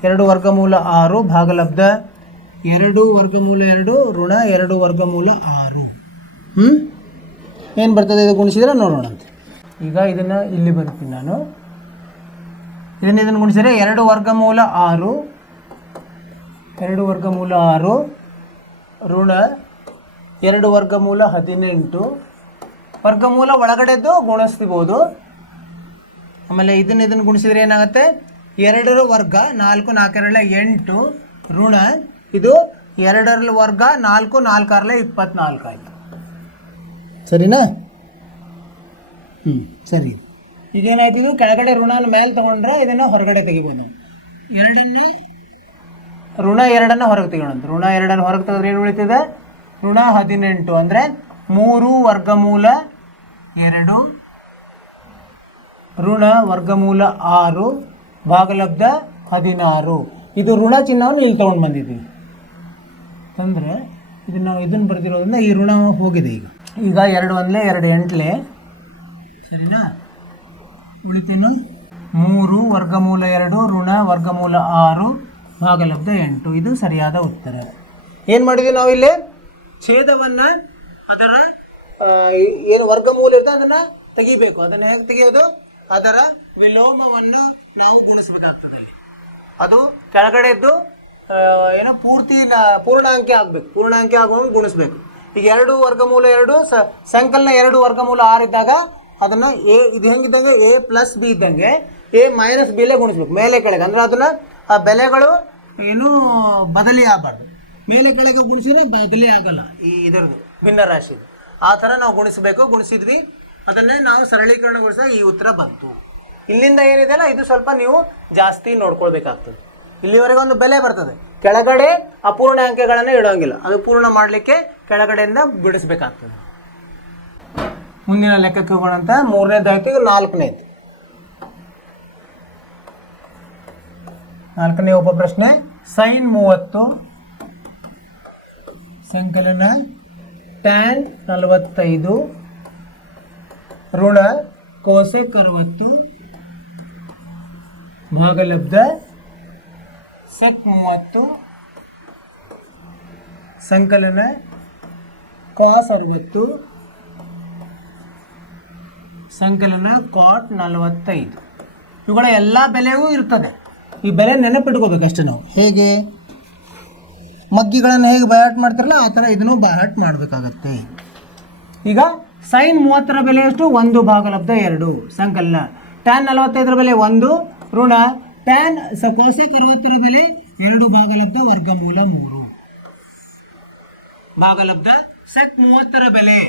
2 ವರ್ಗಮೂಲ 6 ಭಾಗಲಬ್ಧ 2 ವರ್ಗಮೂಲ 2 ಋಣ 2 ವರ್ಗಮೂಲ 6. ಏನು ಬರ್ತದೆ? ಇದು ಗುಣಿಸಿದ್ರೆ ನೋಡೋಣಂತೆ. ಈಗ ಇದನ್ನು ಇಲ್ಲಿ ಬರ್ತೀನಿ ನಾನು. ಇದನ್ನು ಗುಣಿಸಿದರೆ 2 ವರ್ಗಮೂಲ 6 ಋಣ 2 ವರ್ಗಮೂಲ 18. ವರ್ಗಮೂಲ ಒಳಗಡೆದ್ದು ಗುಣಿಸ್ತಿಬೋದು. ಆಮೇಲೆ ಇದನ್ನು ಗುಣಿಸಿದ್ರೆ ಏನಾಗುತ್ತೆ? 2ರ ವರ್ಗ 4 4 8 ಋಣ ಇದು 2ರ ವರ್ಗ 4 4 24 ಆಯಿತು. ಸರಿನಾ? ಸರಿ. ಈಗೇನಾಯ್ತು? ಇದು ಕೆಳಗಡೆ ಋಣನ ಮೇಲೆ ತೊಗೊಂಡ್ರೆ ಇದನ್ನು ಹೊರಗಡೆ ತೆಗಿಬೋದು. 2ನೇ ಋಣ 2ಅನ್ನು ಹೊರಗೆ ತೆಗೋಣ. ಋಣ 2ಅನ್ನು ಹೊರಗೆ ತೆಗೆದ್ರೆ ಏನು ಉಳಿತದೆ? ಋಣ 18 ಅಂದರೆ 3 ವರ್ಗಮೂಲ 2 ಋಣ ವರ್ಗಮೂಲ 6 ಭಾಗಲಬ್ಧ 16. ಇದು ಋಣ ಚಿಹ್ನವನ್ನು ಇಲ್ಲಿ ತೊಗೊಂಡು ಬಂದಿದ್ದೀವಿ ಅಂದರೆ ಇದನ್ನು ಬರೆದಿರೋದ್ರಿಂದ ಈ ಋಣ ಹೋಗಿದೆ. ಈಗ 2 1 2 8 ಸರಿನಾ? ಉಳಿತೇನು? 3 ವರ್ಗಮೂಲ 2 ಋಣ ವರ್ಗಮೂಲ 6 ಭಾಗಲಬ್ಧ 8. ಇದು ಸರಿಯಾದ ಉತ್ತರ. ಏನು ಮಾಡಿದ್ವಿ ನಾವು ಇಲ್ಲಿ? ಛೇದವನ್ನು ಅದರ ಏನು ವರ್ಗಮೂಲ ಇರ್ತದೆ ಅದನ್ನು ತೆಗಿಬೇಕು. ಅದನ್ನು ಹೇಗೆ ತೆಗೆಯೋದು? ಅದರ ವಿಲೋಮವನ್ನು ನಾವು ಗುಣಿಸ್ಬೇಕಾಗ್ತದೆ. ಇಲ್ಲಿ ಅದು ಕೆಳಗಡೆದ್ದು ಏನೋ ಪೂರ್ಣಾಂಕಿ ಆಗಬೇಕು. ಪೂರ್ಣಾಂಕಿ ಆಗುವಂಗೆ ಗುಣಿಸ್ಬೇಕು. ಈಗ 2 ವರ್ಗಮೂಲ 2 ಸಂಕಲನ 2 ವರ್ಗಮೂಲ 6 ಇದ್ದಾಗ ಅದನ್ನು ಇದು ಹೆಂಗಿದ್ದಂಗೆ a + b ಇದ್ದಂಗೆ a - b ಗುಣಿಸ್ಬೇಕು ಮೇಲೆ ಕೆಳಗೆ. ಅಂದ್ರೆ ಅದನ್ನು ಆ ಬೆಲೆಗಳು ಏನು ಬದಲಿ ಆಗಬಾರ್ದು. ಮೇಲೆ ಕೆಳಗೆ ಗುಣಿಸಿದ್ರೆ ಬದಲಿ ಆಗಲ್ಲ ಈ ಇದರದ್ದು ಭಿನ್ನ ರಾಶಿ. ಆ ಥರ ನಾವು ಗುಣಿಸಬೇಕು. ಗುಣಿಸಿದ್ವಿ, ಅದನ್ನೇ ನಾವು ಸರಳೀಕರಣಗೊಳಿಸಿದಾಗ ಈ ಉತ್ತರ ಬಂತು. ಇಲ್ಲಿಂದ ಏನಿದೆಯಲ್ಲ ಇದು ಸ್ವಲ್ಪ ನೀವು ಜಾಸ್ತಿ ನೋಡ್ಕೊಳ್ಬೇಕಾಗ್ತದೆ. ಇಲ್ಲಿವರೆಗೆ ಒಂದು ಬೆಲೆ ಬರ್ತದೆ, ಕೆಳಗಡೆ ಅಪೂರ್ಣಾಂಕಗಳನ್ನು ಇಡೋಂಗಿಲ್ಲ. ಅದು ಪೂರ್ಣ ಮಾಡಲಿಕ್ಕೆ ಕೆಳಗಡೆಯಿಂದ ಬಿಡಿಸ್ಬೇಕಾಗ್ತದೆ. ಮುಂದಿನ ಲೆಕ್ಕಕ್ಕೆ ಹೋಗೋಣಂತ. 3ನೇದಾಯ್ತು, 4ನೇದು. 4ನೇ ಉಪಪ್ರಶ್ನೆ. sin 30 ಸಂಕಲನ tan 45 ಋಣ cosec 60 ಭಾಗಲಬ್ಧ sec 30 ಸಂಕಲನ cos 60 ಸಂಕಲನ cot 45. ಇವುಗಳ ಎಲ್ಲ ಬೆಲೆಯೂ ಇರ್ತದೆ. ಈ ಬೆಲೆ ನೆನಪಿಟ್ಕೋಬೇಕಷ್ಟೇ ನಾವು. ಹೇಗೆ ಮಗ್ಗಿಗಳನ್ನು ಹೇಗೆ ಬಯಾಟ್ ಮಾಡ್ತಾರಲ್ಲ ಆ ಥರ ಇದನ್ನು ಬಯಾಟ್ ಮಾಡಬೇಕಾಗತ್ತೆ. ಈಗ sin 30ರ ಬೆಲೆ ಎಷ್ಟು? 1 ಭಾಗಲಬ್ಧ 2 ಸಂಕಲನ. tan 45ರ ಬೆಲೆ 1 ಋಣ tan cosec 60ರ ಬೆಲೆ 2 ಭಾಗಲಬ್ಧ ವರ್ಗಮೂಲ 3 ಭಾಗಲಬ್ಧ sec 30ರ ಬೆಲೆ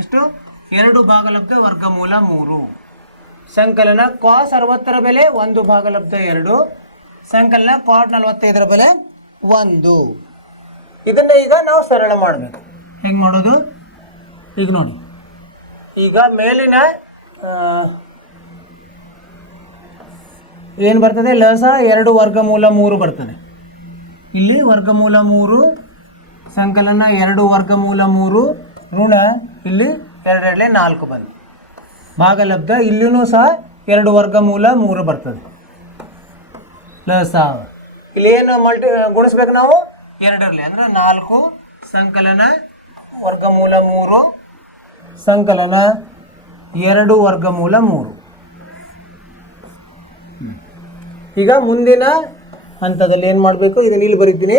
ಎಷ್ಟು? 2 ಭಾಗಲಬ್ಧ ವರ್ಗಮೂಲ 3 ಸಂಕಲನ cos 60ರ ಬೆಲೆ 1 ಭಾಗಲಬ್ಧ 2 ಸಂಕಲನ cot 45ರ ಬೆಲೆ 1. ಇದನ್ನ ಈಗ ನಾವು ಸರಳ ಮಾಡಬೇಕು. ಹೆಂಗೆ ಮಾಡೋದು? ಈಗ ನೋಡಿ, ಈಗ ಮೇಲಿನ ಏನು ಬರ್ತದೆ? ಲಸ 2 ವರ್ಗಮೂಲ 3 ಬರ್ತದೆ. ಇಲ್ಲಿ ವರ್ಗಮೂಲ 3 ಸಂಕಲನ 2 ವರ್ಗಮೂಲ 3 ಋಣ ಇಲ್ಲಿ 2 4 ಬಂದು ಭಾಗಲಬ್ಧ ಇಲ್ಲಿಯೂ ಸಹ 2 ವರ್ಗಮೂಲ 3 ಬರ್ತದೆ. ಲಸ ಇಲ್ಲಿ ಏನು ಗುಣಿಸ್ಬೇಕು ನಾವು? 2ರಲ್ಲಿ ಅಂದರೆ 4 ಸಂಕಲನ ವರ್ಗಮೂಲ 3 ಸಂಕಲನ 2 ವರ್ಗಮೂಲ 3. ಈಗ ಮುಂದಿನ ಹಂತದಲ್ಲಿ ಏನು ಮಾಡಬೇಕು? ಇದನ್ನು ಇಲ್ಲಿ ಬರೀತೀನಿ.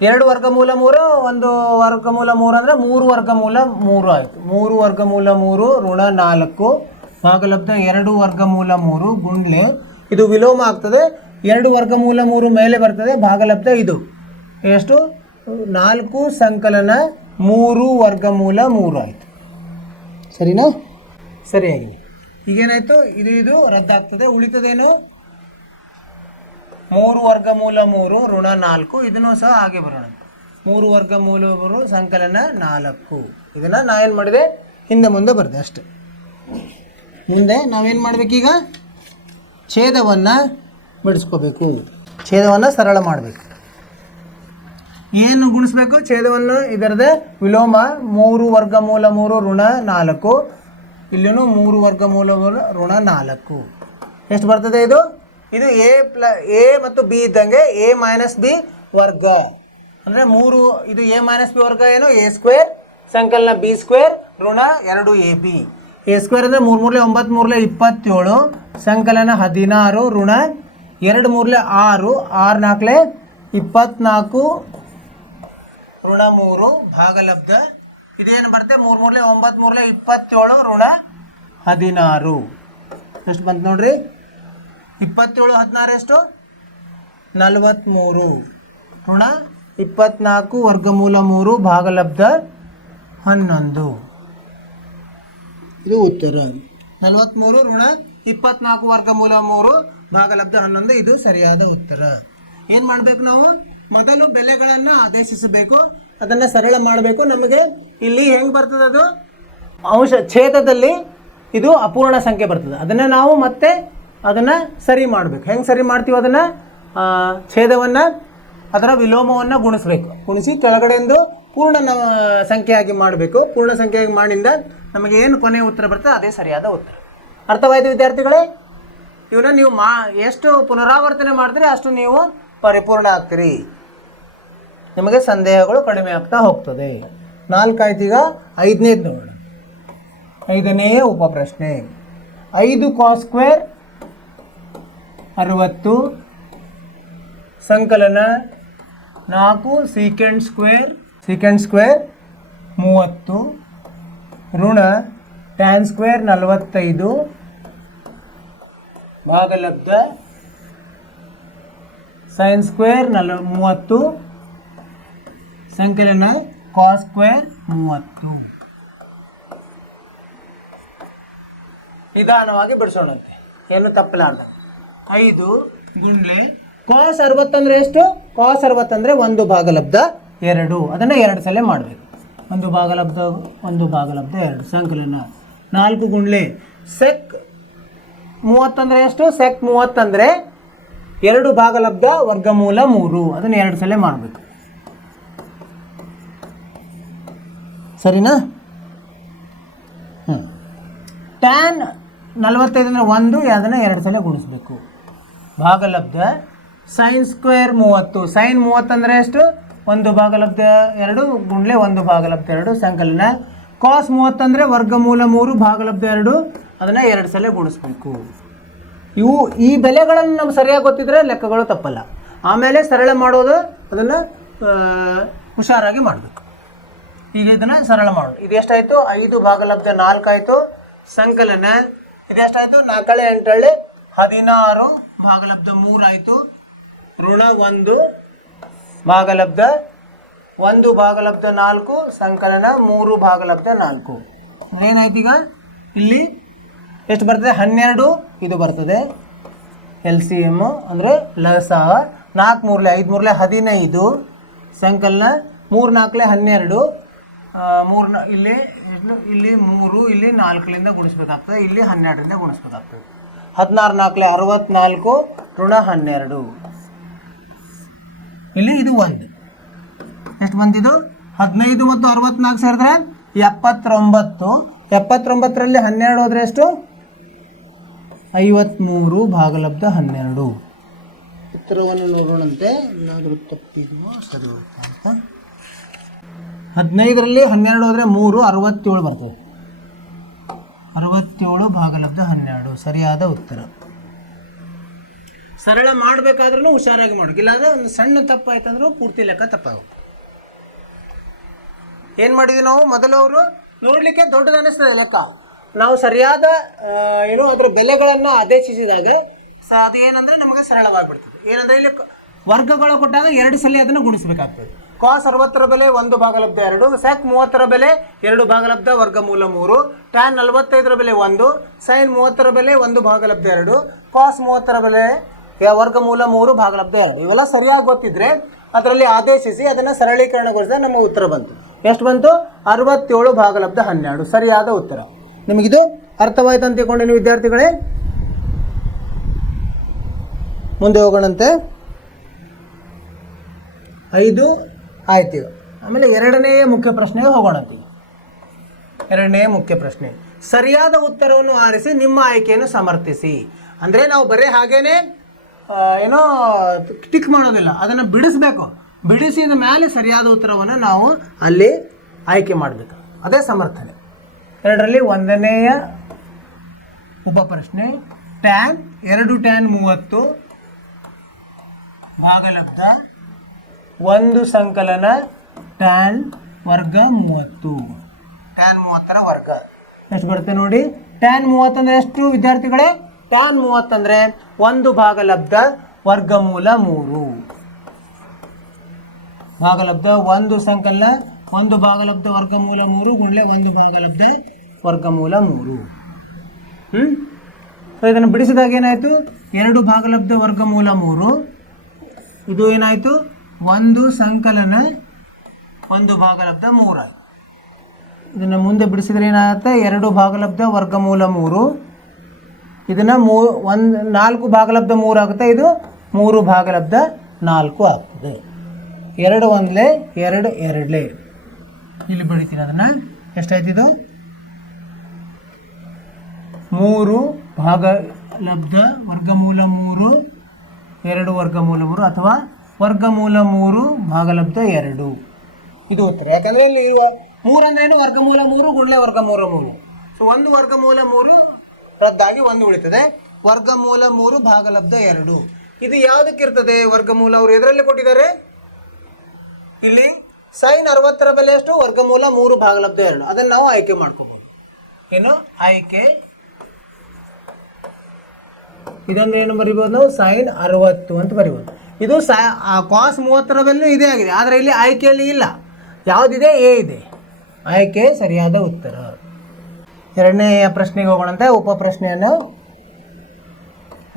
2 ವರ್ಗಮೂಲ 3 1 ವರ್ಗಮೂಲ 3 ಅಂದರೆ 3 ವರ್ಗಮೂಲ 3 ಆಯಿತು. 3 ವರ್ಗಮೂಲ 3 ಋಣ 4 ಭಾಗಲಬ್ಧ 2 ವರ್ಗಮೂಲ 3 ಗುಂಡ್ಲೆ ಇದು ವಿಲೋಮ ಆಗ್ತದೆ. 2 ವರ್ಗಮೂಲ 3 ಮೇಲೆ ಬರ್ತದೆ, ಭಾಗಲಬ್ಧ ಇದು ಎಷ್ಟು? 4 ಸಂಕಲನ 3 ವರ್ಗಮೂಲ 3 ಆಯಿತು. ಸರಿನಾ? ಸರಿಯಾಗಿದೆ. ಈಗೇನಾಯಿತು? ಇದು ರದ್ದಾಗ್ತದೆ. ಉಳಿತದೇನು? 3 ವರ್ಗಮೂಲ 3 ಋಣ 4 ಇದನ್ನು ಸಹ ಹಾಗೆ ಬರೋಣ. 3 ವರ್ಗಮೂಲ 3 ಸಂಕಲನ 4. ಇದನ್ನು ನಾವೇನು ಮಾಡಿದೆ? ಹಿಂದೆ ಮುಂದೆ ಬರೆದೆ ಅಷ್ಟೆ. ಮುಂದೆ ನಾವೇನು ಮಾಡಬೇಕೀಗ? ಛೇದವನ್ನು ಬಿಡಿಸ್ಕೋಬೇಕು. ಛೇದವನ್ನು ಸರಳ ಮಾಡಬೇಕು. ಏನು ಗುಣಿಸ್ಬೇಕು? ಛೇದವನ್ನು ಇದರದೇ ವಿಲೋಮ 3 ವರ್ಗಮೂಲ 3 ಋಣ 4 ಇಲ್ಲಿನೂ 3 ವರ್ಗಮೂಲ ಋಣ 4 ಎಷ್ಟು ಬರ್ತದೆ? ಇದು ಎ ಮತ್ತು ಬಿ ಇದ್ದಂಗೆ a - b ವರ್ಗ ಅಂದರೆ 3. ಇದು a - b ವರ್ಗ ಏನು? a² ಸಂಕಲನ b² ಋಣ 2ab. a² ಅಂದರೆ 3 3 9 3 27 ಸಂಕಲನ 16 ಋಣ 2 3 6 6 4 24 ಋಣ 3 ಭಾಗಲಬ್ಧ ಇದೇನು ಬರುತ್ತೆ? 3 3 9 3 27 ಋಣ 16 ಎಷ್ಟು ಬಂತು ನೋಡ್ರಿ? 27 16 ಎಷ್ಟು? 43 ಋಣ 24 ವರ್ಗಮೂಲ 3 ಭಾಗಲಬ್ಧ 11. ಇದು ಉತ್ತರ. 43 ಋಣ 24 ವರ್ಗಮೂಲ 3 ಭಾಗಲಬ್ಧ 11 ಇದು ಸರಿಯಾದ ಉತ್ತರ. ಏನು ಮಾಡಬೇಕು ನಾವು? ಮೊದಲು ಬೆಲೆಗಳನ್ನು ಆದೇಶಿಸಬೇಕು, ಅದನ್ನು ಸರಳ ಮಾಡಬೇಕು. ನಮಗೆ ಇಲ್ಲಿ ಹೆಂಗೆ ಬರ್ತದೆ? ಅದು ಅಂಶ ಛೇದದಲ್ಲಿ ಇದು ಅಪೂರ್ಣ ಸಂಖ್ಯೆ ಬರ್ತದೆ. ಅದನ್ನು ನಾವು ಮತ್ತೆ ಅದನ್ನು ಸರಿ ಮಾಡಬೇಕು. ಹೆಂಗೆ ಸರಿ ಮಾಡ್ತೀವಿ? ಅದನ್ನು ಛೇದವನ್ನು ಅದರ ವಿಲೋಮವನ್ನು ಗುಣಿಸ್ಬೇಕು. ಗುಣಿಸಿ ಕೆಳಗಡೆಯಿಂದ ಪೂರ್ಣ ಸಂಖ್ಯೆಯಾಗಿ ಮಾಡಬೇಕು. ಪೂರ್ಣ ಸಂಖ್ಯೆಯಾಗಿ ಮಾಡಿಂದ ನಮಗೆ ಏನು ಕೊನೆಯ ಉತ್ತರ ಬರ್ತದೆ ಅದೇ ಸರಿಯಾದ ಉತ್ತರ. ಅರ್ಥವಾಯಿತು ವಿದ್ಯಾರ್ಥಿಗಳೇ? ಇವನ್ನ ನೀವು ಎಷ್ಟು ಪುನರಾವರ್ತನೆ ಮಾಡ್ತೀರಿ ಅಷ್ಟು ನೀವು ಪರಿಪೂರ್ಣ ಆಗ್ತೀರಿ. ನಿಮಗೆ ಸಂದೇಹಗಳು ಕಡಿಮೆ ಆಗ್ತಾ ಹೋಗ್ತದೆ. 4 ಆಯ್ತು. ಈಗ 5ನೇದು ನೋಡೋಣ. 5ನೇ ಉಪಪ್ರಶ್ನೆ. 5 ಕಾಸ್ ಸ್ಕ್ವೇರ್ 60 ಸಂಕಲನ 4 ಸೀಕೆಂಡ್ ಸ್ಕ್ವೇರ್ 30 ಋಣ ಟ್ಯಾನ್ ಸ್ಕ್ವೇರ್ 45 ಭಾಗಲಬ್ಧ ಸೈನ್ ಸ್ಕ್ವೇರ್ 30 ಸಂಕಲನ ಕಾಸ್ ಸ್ಕ್ವೇರ್ 30. ನಿಧಾನವಾಗಿ ಬಿಡಿಸೋಣಂತೆ, ಏನು ತಪ್ಪಲಾರ್ದ. 5 ಗುಂಡ್ಲೆ ಕಾಸ್ 60 ಅಂದರೆ ಎಷ್ಟು? ಕಾಸ್ 60 ಅಂದರೆ 1 ಭಾಗಲಬ್ಧ 2. ಅದನ್ನು 2 ಸಲ ಮಾಡಬೇಕು. 1 ಭಾಗಲಬ್ಧ 2 ಸಂಕಲನ 4 ಗುಂಡ್ಲೆ ಸೆಕ್ 30 ಅಂದರೆ ಎಷ್ಟು? ಸೆಕ್ 30 ಅಂದರೆ 2 ಭಾಗಲಬ್ಧ ವರ್ಗಮೂಲ 3. ಅದನ್ನು 2 ಸಲ ಮಾಡಬೇಕು. ಸರಿನಾ? ಟ್ಯಾನ್ 45 ಅಂದರೆ 1, ಅದನ್ನು 2 ಸಲ ಗುಣಿಸ್ಬೇಕು. ಭಾಗಲಬ್ಧ ಸೈನ್ ಸ್ಕ್ವೇರ್ 30. ಸೈನ್ 30 ಅಂದರೆ ಎಷ್ಟು? 1 ಭಾಗಲಬ್ಧ 2 ಗುಂಡ್ಲೆ 1 ಭಾಗಲಬ್ಧ 2 ಸಂಕಲನ ಕಾಸ್ 30 ಅಂದರೆ ವರ್ಗಮೂಲ 3 ಭಾಗಲಬ್ಧ 2. ಅದನ್ನು 2 ಸಲ ಗುಣಿಸ್ಬೇಕು. ಈ ಬೆಲೆಗಳನ್ನು ನಮ್ಗೆ ಸರಿಯಾಗಿ ಗೊತ್ತಿದ್ರೆ ಲೆಕ್ಕಗಳು ತಪ್ಪಲ್ಲ. ಆಮೇಲೆ ಸರಳ ಮಾಡೋದು ಅದನ್ನು ಹುಷಾರಾಗಿ ಮಾಡಬೇಕು. ಈಗ ಇದನ್ನು ಸರಳ ಮಾಡೋದು. ಇದು ಎಷ್ಟಾಯಿತು? 5 ಭಾಗಲಬ್ಧ 4 ಆಯಿತು. ಸಂಕಲನ ಇದೆಷ್ಟಾಯಿತು? 4 8 16 ಭಾಗಲಬ್ಧ 3 ಆಯಿತು. ಋಣ 1 ಭಾಗಲಬ್ಧ 1 ಭಾಗಲಬ್ಧ 4 ಸಂಕಲನ 3 ಭಾಗಲಬ್ಧ 4. ಏನಾಯ್ತು? ಈಗ ಇಲ್ಲಿ ಎಷ್ಟು ಬರ್ತದೆ? 12 ಇದು ಬರ್ತದೆ. LCM ಅಂದರೆ ಲಸಾವ. 4 3 5 3 15 ಸಂಕಲನ 3 4 12 3 ಇಲ್ಲಿ 3 ಇಲ್ಲಿ 4ರಿಂದ ಗುಣಿಸ್ಬೇಕಾಗ್ತದೆ. ಇಲ್ಲಿ 12ರಿಂದ ಗುಣಿಸ್ಬೇಕಾಗ್ತದೆ. 16 4 64 ಋಣ 12. ಇಲ್ಲಿ ಇದು 1 ಎಷ್ಟು ಬಂದಿದ್ದು? 15 ಮತ್ತು 64 ಸೇರಿದ್ರೆ 79. 79ರಲ್ಲಿ 12 ಹೋದರೆ ಎಷ್ಟು? 53 ಭಾಗಲಬ್ಧ 12. ಉತ್ತರವನ್ನು ನೋಡೋಣಂತೆ. ಏನಾದರೂ ತಪ್ಪಿದೆಯೋ ಸರಿ ಹೋಗ್ತಾ ಅಂತ. 15ರಲ್ಲಿ 12 ಹೋದರೆ 3 67 ಬರ್ತದೆ. 67 ಭಾಗಲಬ್ಧ 12 ಸರಿಯಾದ ಉತ್ತರ. ಸರಳ ಮಾಡಬೇಕಾದ್ರೂ ಹುಷಾರಾಗಿ ಮಾಡಬೇಕು. ಇಲ್ಲಾಂದರೆ ಒಂದು ಸಣ್ಣ ತಪ್ಪಾಯ್ತಂದ್ರೂ ಪೂರ್ತಿ ಲೆಕ್ಕ ತಪ್ಪಾಗುತ್ತೆ. ಏನು ಮಾಡಿದ್ವಿ ನಾವು? ಮೊದಲು ಅವರು ನೋಡಲಿಕ್ಕೆ ದೊಡ್ಡದು ಅನ್ನಿಸ್ತದೆ ಲೆಕ್ಕ. ನಾವು ಸರಿಯಾದ ಅದರ ಬೆಲೆಗಳನ್ನು ಆದೇಶಿಸಿದಾಗ ಅದು ಏನಂದರೆ ನಮಗೆ ಸರಳವಾಗಿಬಿಡ್ತದೆ. ಏನಂದರೆ ಇಲ್ಲಿ ವರ್ಗಗಳು ಕೊಟ್ಟಾಗ 2 ಸಲ ಅದನ್ನು ಗುಣಿಸಬೇಕಾಗ್ತದೆ. ಕಾಸ್ 60ರ ಬೆಲೆ 1 ಭಾಗಲಬ್ಧ 2, ಸೆಕ್ 30ರ ಬೆಲೆ 2 ಭಾಗಲಬ್ಧ ವರ್ಗಮೂಲ 3, ಟ್ಯಾನ್ 45ರ ಬೆಲೆ 1, ಸೈನ್ 30ರ ಬೆಲೆ 1 ಭಾಗಲಬ್ಧ 2, ಕಾಸ್ 30ರ ಬೆಲೆ ವರ್ಗಮೂಲ 3 ಭಾಗಲಬ್ಧ 2. ಇವೆಲ್ಲ ಸರಿಯಾಗಿ ಗೊತ್ತಿದ್ರೆ ಅದರಲ್ಲಿ ಆದೇಶಿಸಿ ಅದನ್ನು ಸರಳೀಕರಣಗೊಳಿಸಿದಾಗ ನಮ್ಮ ಉತ್ತರ ಬಂತು. ಎಷ್ಟು ಬಂತು? 67 ಭಾಗಲಬ್ಧ 12 ಸರಿಯಾದ ಉತ್ತರ. ನಿಮಗಿದು ಅರ್ಥವಾಯ್ತು ಅಂತ ತಿಳ್ಕೊಂಡೇನು ವಿದ್ಯಾರ್ಥಿಗಳೇ? ಮುಂದೆ ಹೋಗೋಣಂತೆ. 5 ಆಯ್ತು. ಆಮೇಲೆ 2ನೇ ಮುಖ್ಯ ಪ್ರಶ್ನೆಗೆ ಹೋಗೋಣಂತೆ. 2ನೇ ಮುಖ್ಯ ಪ್ರಶ್ನೆ, ಸರಿಯಾದ ಉತ್ತರವನ್ನು ಆರಿಸಿ ನಿಮ್ಮ ಆಯ್ಕೆಯನ್ನು ಸಮರ್ಥಿಸಿ. ಅಂದರೆ ನಾವು ಬರೀ ಹಾಗೇನೆ ಟಿಕ್ ಮಾಡೋದಿಲ್ಲ, ಅದನ್ನು ಬಿಡಿಸ್ಬೇಕು. ಬಿಡಿಸಿದ ಮೇಲೆ ಸರಿಯಾದ ಉತ್ತರವನ್ನು ನಾವು ಅಲ್ಲಿ ಆಯ್ಕೆ ಮಾಡಬೇಕು. ಅದೇ ಸಮರ್ಥನೆ. 2ರಲ್ಲಿ 1ನೇಯ ಉಪಪ್ರಶ್ನೆ, ಟ್ಯಾನ್ 2 ಟ್ಯಾನ್ 30 ಭಾಗಲಬ್ಧ 1 ಸಂಕಲನ ಟ್ಯಾನ್ ವರ್ಗ 30. ಟ್ಯಾನ್ 30ರ ವರ್ಗ ಎಷ್ಟು ಬರುತ್ತೆ ನೋಡಿ? ಟ್ಯಾನ್ 30 ಅಂದರೆ ಎಷ್ಟು ವಿದ್ಯಾರ್ಥಿಗಳೇ? ಟ್ಯಾನ್ 30 ಅಂದರೆ 1 ಭಾಗಲಬ್ಧ ವರ್ಗಮೂಲ 3. ಭಾಗಲಬ್ಧ 1 ಸಂಕಲನ 1 ಭಾಗಲಬ್ಧ ವರ್ಗಮೂಲ 3 ಗುಂಡ್ಲೆ 1 ಭಾಗಲಬ್ಧ ವರ್ಗಮೂಲ 3. ಸೊ ಇದನ್ನು ಬಿಡಿಸಿದಾಗ ಏನಾಯಿತು? 2 ಭಾಗಲಬ್ಧ ವರ್ಗಮೂಲ 3. ಇದು ಏನಾಯಿತು? 1 ಸಂಕಲನ 1 ಭಾಗಲಬ್ಧ 3 ಆಯಿತು. ಇದನ್ನು ಮುಂದೆ ಬಿಡಿಸಿದ್ರೆ ಏನಾಗುತ್ತೆ? 2 ಭಾಗಲಬ್ಧ ವರ್ಗಮೂಲ 3. ಇದನ್ನು 4 ಭಾಗಲಬ್ಧ 3 ಆಗುತ್ತೆ. ಇದು 3 ಭಾಗಲಬ್ಧ 4 ಆಗ್ತದೆ. 2 1 2 2 ಇಲ್ಲಿ ಬಿಡಿತೀನಿ. ಅದನ್ನು ಎಷ್ಟಾಯ್ತು? ಇದು 3 ಭಾಗಲಬ್ಧ ವರ್ಗಮೂಲ 3 2 ವರ್ಗಮೂಲ 3 ಅಥವಾ ವರ್ಗಮೂಲ 3 ಭಾಗಲಬ್ಧ 2. ಇದು ಉತ್ತರ. ಯಾಕಂದರೆ ಇಲ್ಲಿ 3 ಅಂದ್ರೇನು? ವರ್ಗಮೂಲ 3 ಗುಂಡ್ಲೆ ವರ್ಗಮೂಲ 3. ಸೊ 1 ವರ್ಗಮೂಲ 3 ರದ್ದಾಗಿ 1 ಉಳಿತದೆ. ವರ್ಗಮೂಲ 3 ಭಾಗಲಬ್ಧ 2. ಇದು ಯಾವುದಕ್ಕೆ ಇರ್ತದೆ ವರ್ಗಮೂಲ? ಅವರು ಎದರಲ್ಲಿ ಕೊಟ್ಟಿದ್ದಾರೆ? ಇಲ್ಲಿ sin 60ರ ಬೆಲೆ ಎಷ್ಟು? ವರ್ಗಮೂಲ 3 ಭಾಗಲಬ್ಧ 2. ಅದನ್ನು ನಾವು ಆಯ್ಕೆ ಮಾಡ್ಕೋಬಹುದು. ಏನು ಆಯ್ಕೆ? ಇದಂದ್ರೆ ಏನು ಬರಿಬೋದು ನಾವು? sin 60 ಅಂತ ಬರಿಬೋದು. ಇದು cos 30ರ ಬೆಲೆ ಇದೇ ಆಗಿದೆ, ಆದರೆ ಇಲ್ಲಿ ಆಯ್ಕೆಯಲ್ಲಿ ಇಲ್ಲ. ಯಾವುದಿದೆ? ಎ ಇದೆ. ಆಯ್ಕೆ ಸರಿಯಾದ ಉತ್ತರ. ಎರಡನೆಯ ಪ್ರಶ್ನೆಗೆ ಹೋಗೋಣಂತೆ. ಉಪಪ್ರಶ್ನೆಯನ್ನು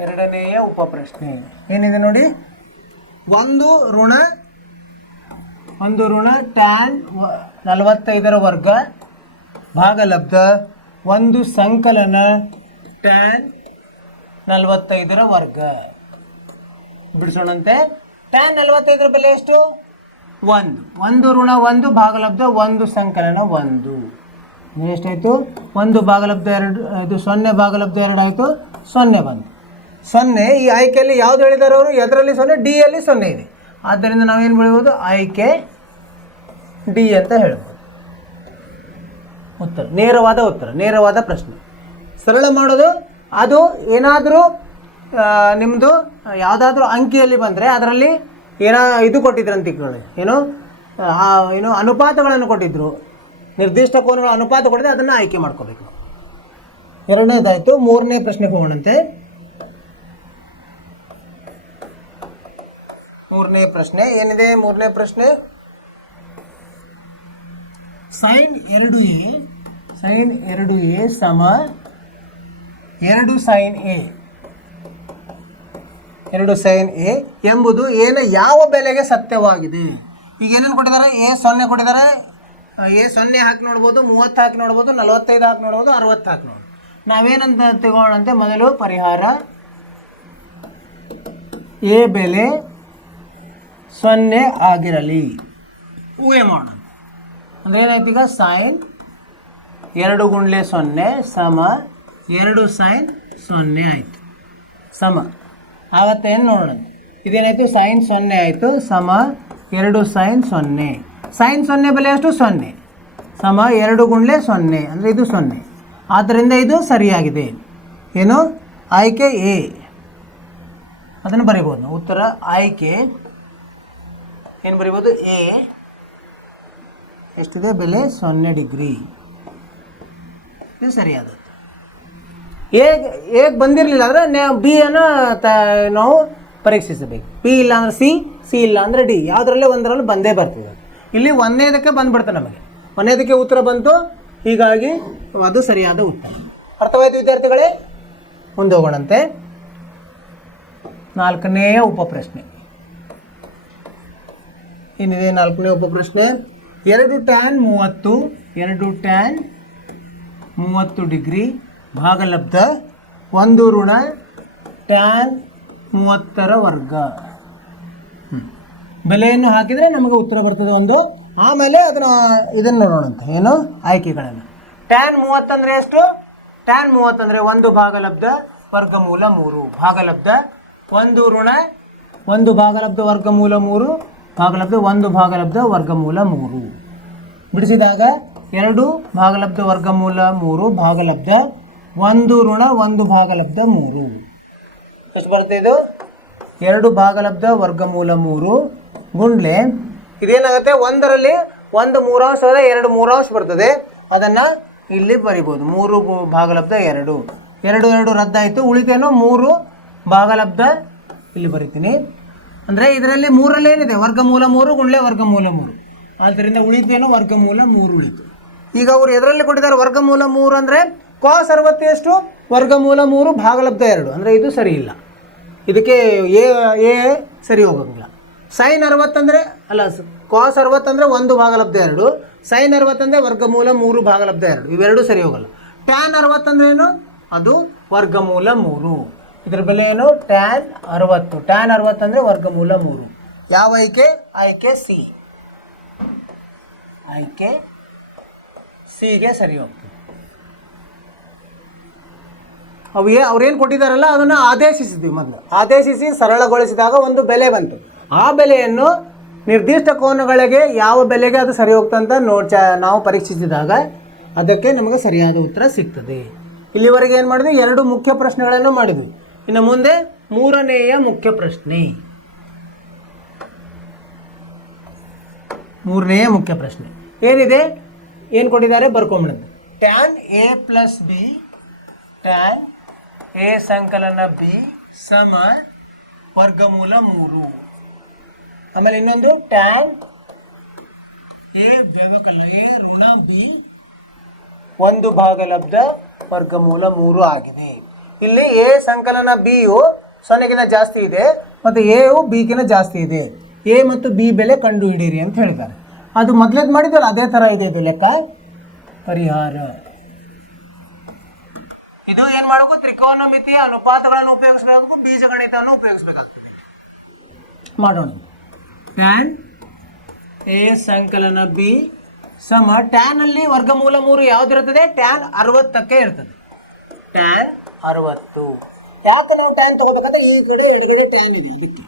ಎರಡನೆಯ ಉಪಪ್ರಶ್ನೆ ಏನಿದೆ ನೋಡಿ. ಒಂದು ಋಣ ಟ್ಯಾನ್ 45ರ ವರ್ಗ ಭಾಗಲಬ್ಧ ಒಂದು ಸಂಕಲನ ಟ್ಯಾನ್ 45ರ ವರ್ಗ. ಬಿಡಿಸೋಣಂತೆ. ಟ್ಯಾನ್ 45ರ ಬೆಲೆ ಎಷ್ಟು? 1. ಒಂದು ಋಣ 1 ಭಾಗಲಬ್ಧ ಒಂದು ಸಂಕಲನ 1. ಎಷ್ಟಾಯಿತು? 1 ಭಾಗಲಬ್ಧ 2, ಇದು 0 ಭಾಗಲಬ್ಧ 2 ಆಯಿತು. 0 ಬಂತು. 0 ಈ ಆಯ್ಕೆಯಲ್ಲಿ ಯಾವ್ದು ಹೇಳಿದಾರೆ ಅವರು? ಎದರಲ್ಲಿ 0? ಡಿ ಯಲ್ಲಿ 0 ಇದೆ. ಆದ್ದರಿಂದ ನಾವೇನು ಬೆಳಿಬೋದು? ಆಯ್ಕೆ ಡಿ ಅಂತ ಹೇಳ್ಬೋದು. ಉತ್ತರ, ನೇರವಾದ ಉತ್ತರ, ನೇರವಾದ ಪ್ರಶ್ನೆ. ಸರಳ ಮಾಡೋದು. ಅದು ಏನಾದರೂ ನಿಮ್ಮದು ಯಾವುದಾದ್ರೂ ಅಂಕಿಯಲ್ಲಿ ಬಂದರೆ ಅದರಲ್ಲಿ ಇದು ಕೊಟ್ಟಿದ್ರು ಅಂತ ತಿಳ್ಕೊಳ್ಳಿ. ಏನು ಅನುಪಾತಗಳನ್ನು ಕೊಟ್ಟಿದ್ರು, ನಿರ್ದಿಷ್ಟ ಕೋನಗಳ ಅನುಪಾತ ಕೊಟ್ಟಿದ್ರೆ ಅದನ್ನು ಆಯ್ಕೆ ಮಾಡ್ಕೋಬೇಕು. ಎರಡನೇದಾಯಿತು. ಮೂರನೇ ಪ್ರಶ್ನೆಗೆ ಹೋಗೋಣಂತೆ. ಮೂರನೇ ಪ್ರಶ್ನೆ ಏನಿದೆ? ಮೂರನೇ ಪ್ರಶ್ನೆ sin 2a ಸಮ 2 sin a ಎಂಬುದು ಯಾವ ಬೆಲೆಗೆ ಸತ್ಯವಾಗಿದೆ? ಈಗ ಏನೇನು ಕೊಟ್ಟಿದ್ದಾರೆ? a 0 ಕೊಟ್ಟಿದ್ದಾರೆ. a 0 ಹಾಕಿ ನೋಡ್ಬೋದು, 30 ಹಾಕಿ ನೋಡ್ಬೋದು, 45 ಹಾಕಿ ನೋಡ್ಬೋದು, 60 ಹಾಕಿ ನೋಡ್ಬೋದು. ನಾವೇನಂತ ತಗೊಳ್ಳೋಣಂತೆ? ಮೊದಲು ಪರಿಹಾರ a ಬೆಲೆ 0 ಆಗಿರಲಿ. ಊಹೆ ಮಾಡೋಣ. ಅಂದರೆ ಏನಾಯ್ತು? ಈಗ sin 2 ಗುಂಡ್ಲೆ 0 ಸಮ 2 sin 0 ಆಯಿತು. ಸಮ ಆಗುತ್ತೆ ಏನು ನೋಡೋಣ. ಇದೇನಾಯಿತು? sin 0 ಆಯಿತು ಸಮ 2 sin 0. sin 0 ಬೆಲೆ ಎಷ್ಟು? 0 ಸಮ 2 ಗುಂಡ್ಲೆ 0 ಅಂದರೆ ಇದು 0. ಆದ್ದರಿಂದ ಇದು ಸರಿಯಾಗಿದೆ. ಏನು? ಆಯ್ಕೆ ಎ. ಅದನ್ನು ಬರಿಬೋದು. ಉತ್ತರ ಆಯ್ಕೆ ಏನು ಬರಿಬೋದು? ಎ. ಎಷ್ಟಿದೆ ಬೆಲೆ? 0 ಡಿಗ್ರಿ. ಇದು ಸರಿಯಾದ. ಎ ಬಂದಿರಲಿಲ್ಲ ಅಂದರೆ ಬಿ ಅನ್ನು ನಾವು ಪರೀಕ್ಷಿಸಬೇಕು. ಬಿ ಇಲ್ಲ ಅಂದರೆ ಸಿ ಇಲ್ಲ ಅಂದರೆ ಡಿ, ಯಾವುದರಲ್ಲೇ ಒಂದರಲ್ಲಿ ಬಂದೇ ಬರ್ತದೆ. ಇಲ್ಲಿ ಒಂದನೇದಕ್ಕೆ ಬಂದುಬಿಡ್ತದೆ. ನಮಗೆ ಒಂದನೇದಕ್ಕೆ ಉತ್ತರ ಬಂತು, ಹೀಗಾಗಿ ಅದು ಸರಿಯಾದ ಉತ್ತರ. ಅರ್ಥವಾಯಿತು ವಿದ್ಯಾರ್ಥಿಗಳೇ? ಮುಂದೆ ಹೋಗೋಣಂತೆ. ನಾಲ್ಕನೆಯ ಉಪಪ್ರಶ್ನೆ ಏನಿದೆ? ನಾಲ್ಕನೇ ಉಪಪ್ರಶ್ನೆ 2 tan 30 ಡಿಗ್ರಿ ಭಾಗಲಬ್ಧ ಒಂದು ಋಣ tan 30ರ ವರ್ಗ. ಬೆಲೆಯನ್ನು ಹಾಕಿದರೆ ನಮಗೆ ಉತ್ತರ ಬರ್ತದೆ ಒಂದು. ಆಮೇಲೆ ಇದನ್ನು ನೋಡೋಣಂತೆ. ಏನು? ಆಯ್ಕೆಗಳನ್ನು. tan 30 ಅಂದರೆ ಎಷ್ಟು? tan 30 ಅಂದರೆ 1 ಭಾಗಲಬ್ಧ ವರ್ಗಮೂಲ 3 ಭಾಗಲಬ್ಧ ಒಂದು ಋಣ 1 ಭಾಗಲಬ್ಧ ವರ್ಗಮೂಲ 3 ಭಾಗಲಬ್ಧ 1 ಭಾಗಲಬ್ಧ ವರ್ಗಮೂಲ 3. ಬಿಡಿಸಿದಾಗ 2 ಭಾಗಲಬ್ಧ ವರ್ಗಮೂಲ 3 ಭಾಗಲಬ್ಧ 1 ಋಣ 1 ಭಾಗಲಬ್ಧ 3. ಎಷ್ಟು ಬರುತ್ತೆ ಇದು? 2 ಭಾಗಲಬ್ಧ ವರ್ಗಮೂಲ 3 ಗುಂಡ್ಲೆ ಇದೇನಾಗುತ್ತೆ? 1ರಲ್ಲಿ 1 3/2 ಅದ, 2 3/2 ಬರ್ತದೆ. ಅದನ್ನು ಇಲ್ಲಿ ಬರಿಬೋದು. 3 ಭಾಗಲಬ್ಧ 2 2 ರದ್ದಾಯಿತು. ಉಳಿತೇನೋ 3 ಭಾಗಲಬ್ಧ ಇಲ್ಲಿ ಬರಿತೀನಿ. ಅಂದರೆ ಇದರಲ್ಲಿ 3ರಲ್ಲಿ ಏನಿದೆ? ವರ್ಗಮೂಲ 3 ಗುಂಡ್ಲೆ ವರ್ಗಮೂಲ 3. ಆದ್ದರಿಂದ ಉಳಿತೇನೋ ವರ್ಗಮೂಲ 3 ಉಳಿತು. ಈಗ ಅವರು ಎದರಲ್ಲಿ ಕೊಟ್ಟಿದ್ದಾರೆ? ವರ್ಗಮೂಲ 3 ಅಂದರೆ cos 60 ಎಷ್ಟು? ವರ್ಗಮೂಲ 3 ಭಾಗಲಬ್ಧ 2. ಅಂದರೆ ಇದು ಸರಿ ಇಲ್ಲ. ಇದಕ್ಕೆ ಎ ಸರಿ ಹೋಗೋಂಗಿಲ್ಲ. sin 60 ಅಂದರೆ ಅಲ್ಲ, cos 60 ಅಂದರೆ 1 ಭಾಗಲಬ್ಧ 2, sin 60 ಅಂದರೆ ವರ್ಗಮೂಲ 3 ಭಾಗಲಬ್ಧ 2. ಇವೆರಡೂ ಸರಿ ಹೋಗಲ್ಲ. tan 60 ಅಂದರೆ ಏನು? ಅದು ವರ್ಗಮೂಲ 3. ಇದರ ಬೆಲೆ ಏನು? tan 60. tan 60 ಅಂದರೆ ವರ್ಗಮೂಲ 3. ಯಾವ ಆಯ್ಕೆ? ಆಯ್ಕೆ ಸಿ. ಆಯ್ಕೆ ಸಿಗೆ ಸರಿ ಹೋಗ್ತದೆ. ಅವ್ರೇನು ಕೊಟ್ಟಿದ್ದಾರಲ್ಲ ಅದನ್ನು ಆದೇಶಿಸಿದ್ವಿ. ಮೊದಲು ಆದೇಶಿಸಿ ಸರಳಗೊಳಿಸಿದಾಗ ಒಂದು ಬೆಲೆ ಬಂತು. ಆ ಬೆಲೆಯನ್ನು ನಿರ್ದಿಷ್ಟ ಕೋನಗಳಿಗೆ ಯಾವ ಬೆಲೆಗೆ ಅದು ಸರಿ ಹೋಗ್ತಂತ ನಾವು ಪರೀಕ್ಷಿಸಿದಾಗ ಅದಕ್ಕೆ ನಮಗೆ ಸರಿಯಾದ ಉತ್ತರ ಸಿಗ್ತದೆ. ಇಲ್ಲಿವರೆಗೆ ಏನು ಮಾಡಿದ್ವಿ, 2 ಮುಖ್ಯ ಪ್ರಶ್ನೆಗಳನ್ನು ಮಾಡಿದ್ವಿ. ಇನ್ನು ಮುಂದೆ 3ನೇಯ ಮುಖ್ಯ ಪ್ರಶ್ನೆ. 3ನೇಯ ಮುಖ್ಯ ಪ್ರಶ್ನೆ ಏನಿದೆ, ಏನು ಕೊಟ್ಟಿದ್ದಾರೆ ಬರ್ಕೊಂಬಿಡೋದು. Tan A plus B, tan A ಸಂಕಲನ ಬಿ ಸಮ ವರ್ಗಮೂಲ 3. ಆಮೇಲೆ ಇನ್ನೊಂದು ಟ್ಯಾನ್ ಎ ವ್ಯವಕಲನ ಎ ಋಣ ಬಿ 1/ಲಬ್ಧ ವರ್ಗಮೂಲ 3 ಆಗಿದೆ. ಇಲ್ಲಿ ಎ ಸಂಕಲನ ಬಿ ಯು 0ಗಿಂತ ಜಾಸ್ತಿ ಇದೆ ಮತ್ತು ಎ ಯು ಬಿಗಿಂತ ಜಾಸ್ತಿ ಇದೆ. ಎ ಮತ್ತು ಬಿ ಬೆಲೆ ಕಂಡು ಹಿಡೀರಿ ಅಂತ ಹೇಳಿದ್ದಾರೆ. ಅದು ಮೊದಲೇದು ಮಾಡಿದ್ರೆ ಅದೇ ಥರ ಇದೆ ಇದು ಲೆಕ್ಕ. ಪರಿಹಾರ ಇದು ಏನು ಮಾಡಬೇಕು, ತ್ರಿಕೋನಮಿತಿಯ ಅನುಪಾತಗಳನ್ನು ಉಪಯೋಗಿಸಬೇಕು, ಬೀಜಗಣಿತವನ್ನು ಉಪಯೋಗಿಸಬೇಕಾಗ್ತದೆ. ಮಾಡೋಣ. ಟ್ಯಾನ್ ಎ ಸಂಕಲನ ಬಿ ಸಮ ಟ್ಯಾನ್ ಅಲ್ಲಿ ವರ್ಗಮೂಲ 3 ಯಾವ್ದಿರುತ್ತದೆ, ಟ್ಯಾನ್ 60ಕ್ಕೆ ಇರ್ತದೆ. ಟ್ಯಾನ್ 60. ಯಾಕೆ ನಾವು ಟ್ಯಾನ್ ತಗೋಬೇಕಂದ್ರೆ ಈ ಕಡೆ ಎಡಗಡೆ ಟ್ಯಾನ್ ಇದೆ ಅದಕ್ಕೆ.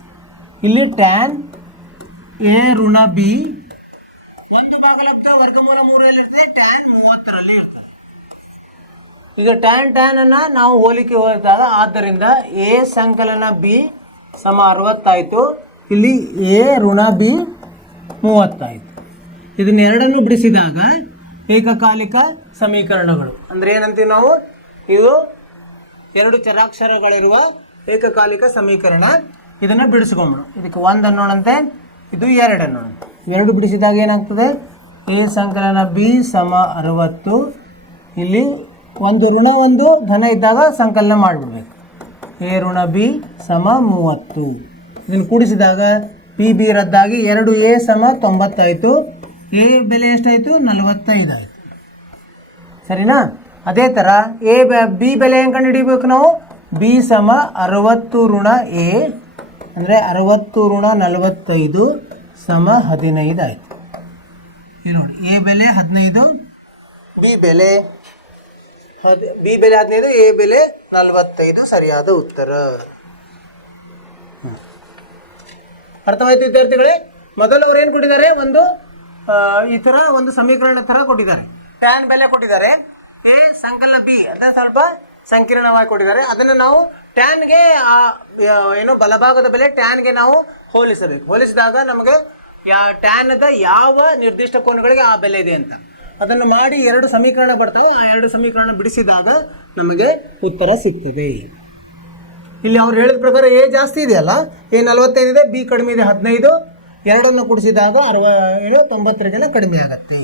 ಇಲ್ಲಿ ಟ್ಯಾನ್ ಎ ಋಣ ಬಿ 1/ಲಬ್ಧ ವರ್ಗಮೂಲ 3 ಇರ್ತದೆ, ಟ್ಯಾನ್ 30ರಲ್ಲಿ ಇರ್ತದೆ. ಈಗ ಟ್ಯಾನ್ ಅನ್ನ ನಾವು ಹೋಲಿಕೆ ಹೋದಾಗ, ಆದ್ದರಿಂದ ಎ ಸಂಕಲನ ಬಿ ಸಮ 60 ಆಯಿತು. ಇಲ್ಲಿ ಎ ಋಣ ಬಿ 30 ಆಯಿತು. ಇದನ್ನೆರಡನ್ನು ಬಿಡಿಸಿದಾಗ ಏಕಕಾಲಿಕ ಸಮೀಕರಣಗಳು ಅಂದರೆ ಏನಂತೀವಿ ನಾವು, ಇವು 2 ಚರಾಕ್ಷರಗಳಿರುವ ಏಕಕಾಲಿಕ ಸಮೀಕರಣ. ಇದನ್ನು ಬಿಡಿಸ್ಕೊಂಬಿಡು. ಇದಕ್ಕೆ 1 ಅನ್ನೋಣಂತೆ, ಇದು 2 ಅನ್ನೋಣ. 2 ಬಿಡಿಸಿದಾಗ ಏನಾಗ್ತದೆ, ಎ ಸಂಕಲನ ಬಿ ಸಮ 60. ಇಲ್ಲಿ 1 ಋಣ 1 ಧನ ಇದ್ದಾಗ ಸಂಕಲನ ಮಾಡಿಬಿಡ್ಬೇಕು. ಎ ಋಣ ಬಿ ಸಮ 30. ಇದನ್ನು ಕೂಡಿಸಿದಾಗ ಪಿ ಬಿ ರದ್ದಾಗಿ 2a ಸಮ 90 ಆಯಿತು. ಎ ಬೆಲೆ ಎಷ್ಟಾಯಿತು, 45 ಆಯಿತು. ಸರಿನಾ? ಅದೇ ಥರ ಬಿ ಬೆಲೆ ಹೆಂಗೆ ಕಂಡು ಹಿಡಿಬೇಕು ನಾವು, ಬಿ ಸಮ 60 ಋಣ ಎ ಅಂದರೆ 60 ಋಣ 45 ಸಮ 15 ಆಯಿತು. ಇಲ್ಲಿ ನೋಡಿ, ಎ ಬೆಲೆ 15, ಬಿ ಬೆಲೆ 15, ಎ ಬೆಲೆ 45 ಸರಿಯಾದ ಉತ್ತರ. ಅರ್ಥವಾಯ್ತು ವಿದ್ಯಾರ್ಥಿಗಳೇ? ಮೊದಲು ಅವ್ರು ಏನು ಕೊಟ್ಟಿದ್ದಾರೆ, ಈ ಥರ ಒಂದು ಸಮೀಕರಣ ಥರ ಕೊಟ್ಟಿದ್ದಾರೆ. ಟ್ಯಾನ್ ಬೆಲೆ ಕೊಟ್ಟಿದ್ದಾರೆ, ಎ ಸಂಕಲನ ಬಿ ಅದನ್ನು ಸ್ವಲ್ಪ ಸಂಕೀರ್ಣವಾಗಿ ಕೊಟ್ಟಿದ್ದಾರೆ. ಅದನ್ನು ನಾವು ಟ್ಯಾನ್ಗೆ ಏನು ಬಲಭಾಗದ ಬೆಲೆ ಟ್ಯಾನ್ಗೆ ನಾವು ಹೋಲಿಸಬೇಕು. ಹೋಲಿಸಿದಾಗ ನಮಗೆ ಟ್ಯಾನ್ದ ಯಾವ ನಿರ್ದಿಷ್ಟ ಕೋನಗಳಿಗೆ ಆ ಬೆಲೆ ಇದೆ ಅಂತ ಅದನ್ನು ಮಾಡಿ 2 ಸಮೀಕರಣ ಬರ್ತವೆ. ಆ 2 ಸಮೀಕರಣ ಬಿಡಿಸಿದಾಗ ನಮಗೆ ಉತ್ತರ ಸಿಗ್ತದೆ. ಇಲ್ಲಿ ಅವ್ರು ಹೇಳಿದ ಪ್ರಕಾರ ಎ ಜಾಸ್ತಿ ಇದೆಯಲ್ಲ, ಎ 45 ಇದೆ, ಬಿ ಕಡಿಮೆ ಇದೆ 15. 2 ಕೂಡಿಸಿದಾಗ 90 ಕಡಿಮೆ ಆಗತ್ತೆ.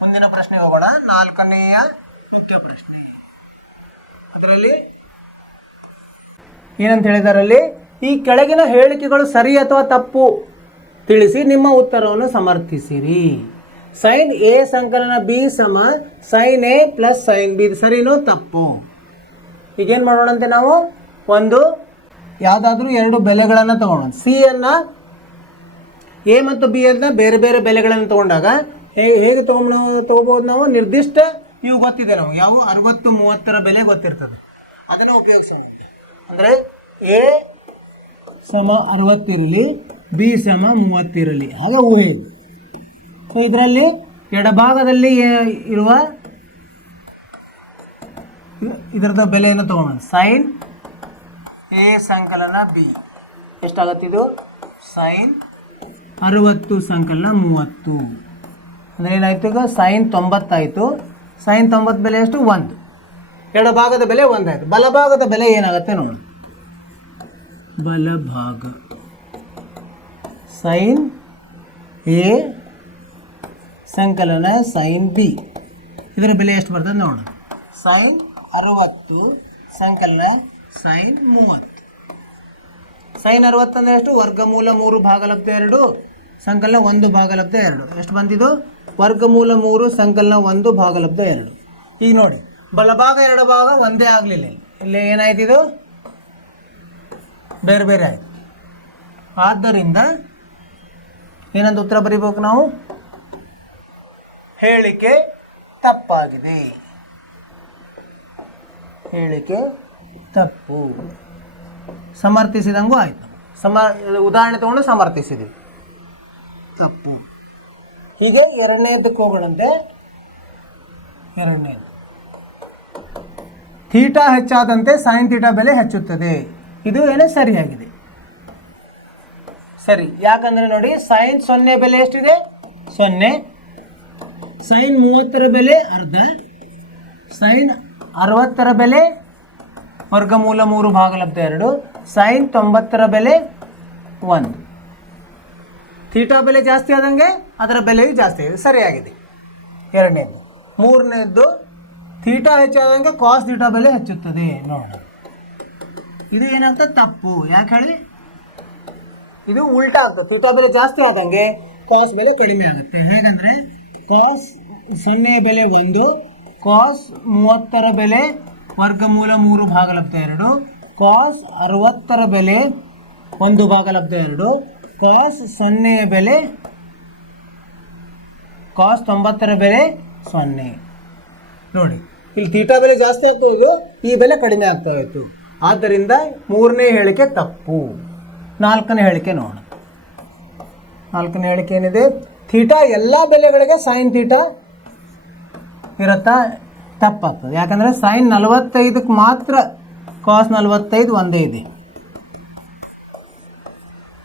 ಮುಂದಿನ ಪ್ರಶ್ನೆ ಹೋಗೋಣ. 4ನೇಯ ಮುಖ್ಯ ಪ್ರಶ್ನೆ. ಅದರಲ್ಲಿ ಏನಂತ ಹೇಳಿದಾರಲ್ಲಿ, ಈ ಕೆಳಗಿನ ಹೇಳಿಕೆಗಳು ಸರಿ ಅಥವಾ ತಪ್ಪು ತಿಳಿಸಿ ನಿಮ್ಮ ಉತ್ತರವನ್ನು ಸಮರ್ಥಿಸಿರಿ. ಸೈನ್ ಎ ಸಂಕಲನ ಬಿ ಸಮ sine A plus sine B, ಸರಿನೋ ತಪ್ಪು? ಈಗೇನು ಮಾಡೋಣಂತೆ, ನಾವು ಯಾವುದಾದ್ರೂ 2 ಬೆಲೆಗಳನ್ನು ತಗೊಳ್ಳೋಣ. ಸಿ ಅನ್ನು ಎ ಮತ್ತು ಬಿ ಅಂತ ಬೇರೆ ಬೇರೆ ಬೆಲೆಗಳನ್ನು ತೊಗೊಂಡಾಗ ಹೇಗೆ ತೊಗೋಬೋದು ನಾವು, ನಿರ್ದಿಷ್ಟ ಇವು ಗೊತ್ತಿದೆ ನಾವು, ಯಾವ 60 30ರ ಬೆಲೆ ಗೊತ್ತಿರ್ತದೆ, ಅದನ್ನು ಉಪಯೋಗಿಸೋಣ. ಅಂದರೆ ಎ ಸಮ 60 ಇರಲಿ, ಬಿ ಸಮ 30 ಇರಲಿ, ಹಾಗೆ ಊಹೆ ಇದೆ. ಸೊ ಇದರಲ್ಲಿ ಎಡಭಾಗದಲ್ಲಿ ಇರುವ ಇದರದ ಬೆಲೆಯನ್ನು ತಗೊಳ್ಳೋಣ. ಸೈನ್ ಎ ಸಂಕಲನ ಬಿ ಎಷ್ಟಾಗತ್ತಿದು, ಸೈನ್ 60 ಸಂಕಲನ 30 ಅಂದರೆ ಏನಾಯಿತು, ಈಗ ಸೈನ್ 90 ಆಯಿತು. ಸೈನ್ 90 ಬೆಲೆ ಎಷ್ಟು, 1. ಎಡಭಾಗದ ಬೆಲೆ 1 ಆಯಿತು. ಬಲಭಾಗದ ಬೆಲೆ ಏನಾಗುತ್ತೆ ನೋಡಿ, ಬಲಭಾಗ ಸೈನ್ ಎ ಸಂಕಲನ ಸೈನ್ ಬಿ, ಇದರ ಬೆಲೆ ಎಷ್ಟು ಬರ್ತದೆ ನೋಡೋಣ. ಸೈನ್ 60 ಸಂಕಲನ ಸೈನ್ 30. ಸೈನ್ 60 ಅಂದರೆ ಎಷ್ಟು, ವರ್ಗಮೂಲ 3/2 ಸಂಕಲನ 1/2. ಎಷ್ಟು ಬಂದಿದ್ದು, ವರ್ಗಮೂಲ 3 ಸಂಕಲನ 1/2. ಈಗ ನೋಡಿ, ಬಲಭಾಗ ಎಡಭಾಗ ಒಂದೇ ಆಗಲಿಲ್ಲ. ಇಲ್ಲಿ ಏನಾಯ್ತು, ಇದು ಬೇರೆ ಬೇರೆ ಆಯಿತು. ಆದ್ದರಿಂದ ಏನಂತ ಉತ್ತರ ಬರೀಬೇಕು ನಾವು, ಹೇಳಿಕೆ ತಪ್ಪಾಗಿದೆ. ಹೇಳಿಕೆ ತಪ್ಪು. ಸಮರ್ಥಿಸಿದಂಗೂ ಆಯಿತು. ಉದಾಹರಣೆ ತಗೊಂಡು ಸಮರ್ಥಿಸಿದ್ವಿ, ತಪ್ಪು. ಹೀಗೆ 2ನೇದಕ್ಕೆ ಹೋಗೋಣಂತೆ. ಎರಡನೇದು. ಥೀಟಾ ಹೆಚ್ಚಾದಂತೆ ಸೈನ್ ಥೀಟಾ ಬೆಲೆ ಹೆಚ್ಚುತ್ತದೆ. ಇದು ಏನೋ ಸರಿಯಾಗಿದೆ. ಸರಿ, ಯಾಕಂದರೆ ನೋಡಿ ಸೈನ್ 0 ಬೆಲೆ ಎಷ್ಟಿದೆ? 0. ಸೈನ್ 30 ಬೆಲೆ ಅರ್ಧ. ಸೈನ್ 60 ಬೆಲೆ ವರ್ಗಮೂಲ 3 ಭಾಗಲಬ್ಧ 2. ಸೈನ್ 90 ಬೆಲೆ 1. ಥೀಟಾ ಬೆಲೆ ಜಾಸ್ತಿ ಆದಂಗೆ ಅದರ ಬೆಲೆಯು ಜಾಸ್ತಿ ಇದೆ. ಸರಿಯಾಗಿದೆ ಎರಡನೇದು. ಮೂರನೇದು, ಥೀಟಾ ಹೆಚ್ಚಾದಂಗೆ ಕಾಸ್ ಥೀಟಾ ಬೆಲೆ ಹೆಚ್ಚುತ್ತದೆ. ನೋಡಿ ಇದು ಏನಾಗ್ತದೆ? ತಪ್ಪು. ಯಾಕೆ ಹೇಳಿ? ಇದು ಉಲ್ಟಾ ಆಗ್ತದೆ. ಥೀಟಾ ಬೆಲೆ ಜಾಸ್ತಿ ಆದಂಗೆ ಕಾಸ್ ಬೆಲೆ ಕಡಿಮೆ ಆಗುತ್ತೆ. ಹೇಗಂದರೆ ಕಾಸ್ 0 ಬೆಲೆ 1, ಕಾಸ್ 30 ಬೆಲೆ ವರ್ಗಮೂಲ 3 ಭಾಗಲಬ್ಧ 2, ಕಾಸ್ 60 ಬೆಲೆ 1 ಭಾಗಲಬ್ಧ 2, ಕಾಸ್ 0 ಬೆಲೆ ಕಾಸ್ 90 ಬೆಲೆ 0. ನೋಡಿ ಇಲ್ಲಿ ಥೀಟಾ ಬೆಲೆ ಜಾಸ್ತಿ ಆಗ್ತಾ ಇದ್ದು, ಈ ಬೆಲೆ ಕಡಿಮೆ ಆಗ್ತಾ ಇತ್ತು. ಆದ್ದರಿಂದ ಮೂರನೇ ಹೇಳಿಕೆ ತಪ್ಪು. ನಾಲ್ಕನೇ ಹೇಳಿಕೆ ನೋಡೋಣ. ನಾಲ್ಕನೇ ಹೇಳಿಕೆ ಏನಿದೆ? ಥೀಟಾ ಎಲ್ಲ ಬೆಲೆಗಳಿಗೆ ಸೈನ್ ಥೀಟಾ ಇರುತ್ತಾ? ತಪ್ಪಾಗ್ತದೆ. ಯಾಕಂದರೆ ಸೈನ್ 45ಕ್ಕೆ ಮಾತ್ರ ಕಾಸ್ 45 ಒಂದೇ ಇದೆ.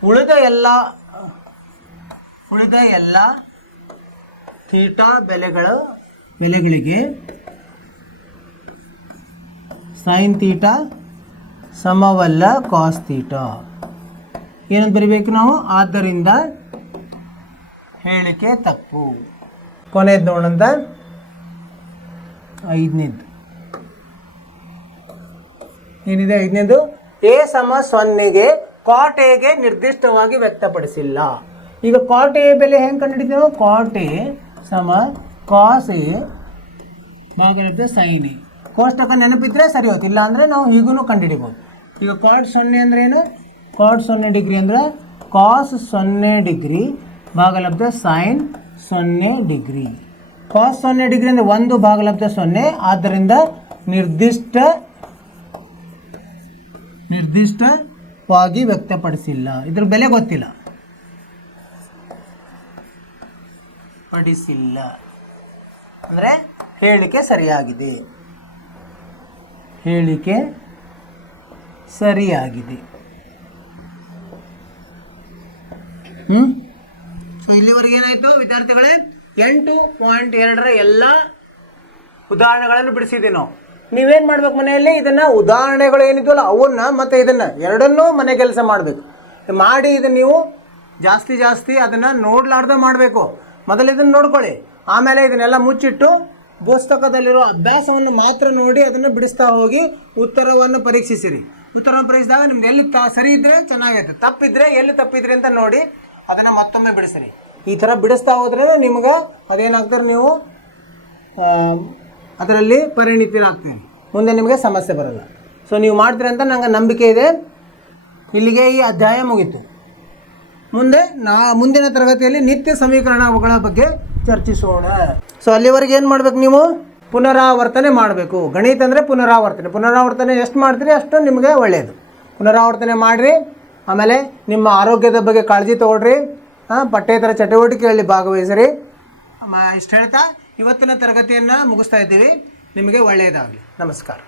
ಉಳಿದ ಎಲ್ಲ ಥೀಟಾ ಬೆಲೆಗಳಿಗೆ ಸೈನ್ ಥೀಟಾ ಸಮವಲ್ಲ ಕಾಸ್ ಥೀಟಾ. ಏನಂತ ಬರಿಬೇಕು ನಾವು? ಆದ್ದರಿಂದ ಹೇಳಿಕೆ ತಪ್ಪು. ಕೊನೆಯದು ನೋಡಂತ ಐದನೇದು ಏನಿದೆ? ಐದನೇದು, ಎ ಸಮ 0ಗೆ ಕಾಟ್ ಎಗೆ ನಿರ್ದಿಷ್ಟವಾಗಿ ವ್ಯಕ್ತಪಡಿಸಿಲ್ಲ. ಈಗ ಕಾಟ್ ಎ ಬೆಲೆ ಹೆಂಗೆ ಕಂಡುಹಿಡಿತೀವಿ ನಾವು? ಕಾಟ್ ಎ ಸಮ ಕಾಸ್ ಎ ಭಾಗಲಬ್ಧ ಸೈನ್ ಎ. ಕೋಷ್ಟಕ ನೆನಪಿದ್ರೆ ಸರಿ ಹೋಯ್ತು, ಇಲ್ಲ ಅಂದರೆ ನಾವು ಹೀಗೂ ಕಂಡುಹಿಡಿಬೋದು. ಈಗ ಕಾಟ್ 0 ಅಂದ್ರೆ ಏನು? ಕಾಟ್ 0 ಡಿಗ್ರಿ ಅಂದ್ರೆ ಕಾಸ್ 0 ಡಿಗ್ರಿ ಭಾಗಲಬ್ಧ ಸೈನ್ 0 ಡಿಗ್ರಿ. ಕಾಸ್ 0 ಡಿಗ್ರಿ ಅಂದರೆ 1 ಭಾಗಲಬ್ಧ 0. ಆದ್ದರಿಂದ ನಿರ್ದಿಷ್ಟವಾಗಿ ವ್ಯಕ್ತಪಡಿಸಿಲ್ಲ. ಇದ್ರ ಬೆಲೆ ಗೊತ್ತಿಲ್ಲ. ಪಡಿಸಿಲ್ಲ ಅಂದರೆ ಹೇಳಿಕೆ ಸರಿಯಾಗಿದೆ. ಹೇಳಿಕೆ ಸರಿಯಾಗಿದೆ. ಸೊ ಇಲ್ಲಿವರೆಗೆ ಏನಾಯಿತು ವಿದ್ಯಾರ್ಥಿಗಳೇ? 8.2ರ ಎಲ್ಲ ಉದಾಹರಣೆಗಳನ್ನು ಬಿಡಿಸಿದ್ದೀವಿ ನಾವು. ನೀವೇನು ಮಾಡ್ಬೇಕು ಮನೆಯಲ್ಲಿ? ಇದನ್ನು ಉದಾಹರಣೆಗಳು ಏನಿದ್ವಲ್ಲ ಅವನ್ನ ಮತ್ತು ಇದನ್ನು ಎರಡನ್ನೂ ಮನೆ ಕೆಲಸ ಮಾಡಬೇಕು. ಮಾಡಿ ಇದನ್ನು ನೀವು ಜಾಸ್ತಿ ಅದನ್ನು ನೋಡಲಾರ್ದೆ ಮಾಡಬೇಕು. ಮೊದಲು ಇದನ್ನು ನೋಡ್ಕೊಳ್ಳಿ, ಆಮೇಲೆ ಇದನ್ನೆಲ್ಲ ಮುಚ್ಚಿಟ್ಟು ಪುಸ್ತಕದಲ್ಲಿರೋ ಅಭ್ಯಾಸವನ್ನು ಮಾತ್ರ ನೋಡಿ ಅದನ್ನು ಬಿಡಿಸ್ತಾ ಹೋಗಿ ಉತ್ತರವನ್ನು ಪರೀಕ್ಷಿಸಿರಿ. ಉತ್ತರವನ್ನು ಪರೀಕ್ಷಿಸಿದಾಗ ನಿಮ್ದು ಎಲ್ಲಿ ಸರಿ ಇದ್ದರೆ ಚೆನ್ನಾಗೈತೆ, ತಪ್ಪಿದ್ರೆ ಎಲ್ಲಿ ತಪ್ಪಿದ್ರಿ ಅಂತ ನೋಡಿ ಅದನ್ನು ಮತ್ತೊಮ್ಮೆ ಬಿಡಿಸಿರಿ. ಈ ಥರ ಬಿಡಿಸ್ತಾ ಹೋದ್ರೆ ನಿಮ್ಗೆ ಅದೇನಾಗ್ತಾರೆ, ನೀವು ಅದರಲ್ಲಿ ಪರಿಣಿತರಾಗ್ತೀರಿ. ಮುಂದೆ ನಿಮಗೆ ಸಮಸ್ಯೆ ಬರೋಲ್ಲ. ಸೊ ನೀವು ಮಾಡ್ತೀರಿ ಅಂತ ನಂಗೆ ನಂಬಿಕೆ ಇದೆ. ಇಲ್ಲಿಗೆ ಈ ಅಧ್ಯಾಯ ಮುಗೀತು. ಮುಂದಿನ ತರಗತಿಯಲ್ಲಿ ನಿತ್ಯ ಸಮೀಕರಣಗಳ ಬಗ್ಗೆ ಚರ್ಚಿಸೋಣ. ಸೊ ಅಲ್ಲಿವರೆಗೆ ಏನು ಮಾಡ್ಬೇಕು? ನೀವು ಪುನರಾವರ್ತನೆ ಮಾಡಬೇಕು. ಗಣಿತ ಅಂದರೆ ಪುನರಾವರ್ತನೆ ಎಷ್ಟು ಮಾಡ್ತೀರಿ ಅಷ್ಟು ನಿಮಗೆ ಒಳ್ಳೆಯದು. ಪುನರಾವರ್ತನೆ ಮಾಡಿರಿ. ಆಮೇಲೆ ನಿಮ್ಮ ಆರೋಗ್ಯದ ಬಗ್ಗೆ ಕಾಳಜಿ ತೊಗೊಳ್ರಿ. ಪಠ್ಯೇತರ ಚಟುವಟಿಕೆಯಲ್ಲಿ ಭಾಗವಹಿಸಿರಿ. ಇಷ್ಟು ಹೇಳ್ತಾ ಇವತ್ತಿನ ತರಗತಿಯನ್ನು ಮುಗಿಸ್ತಾ ಇದ್ದೀವಿ. ನಿಮಗೆ ಒಳ್ಳೆಯದಾಗಲಿ. ನಮಸ್ಕಾರ.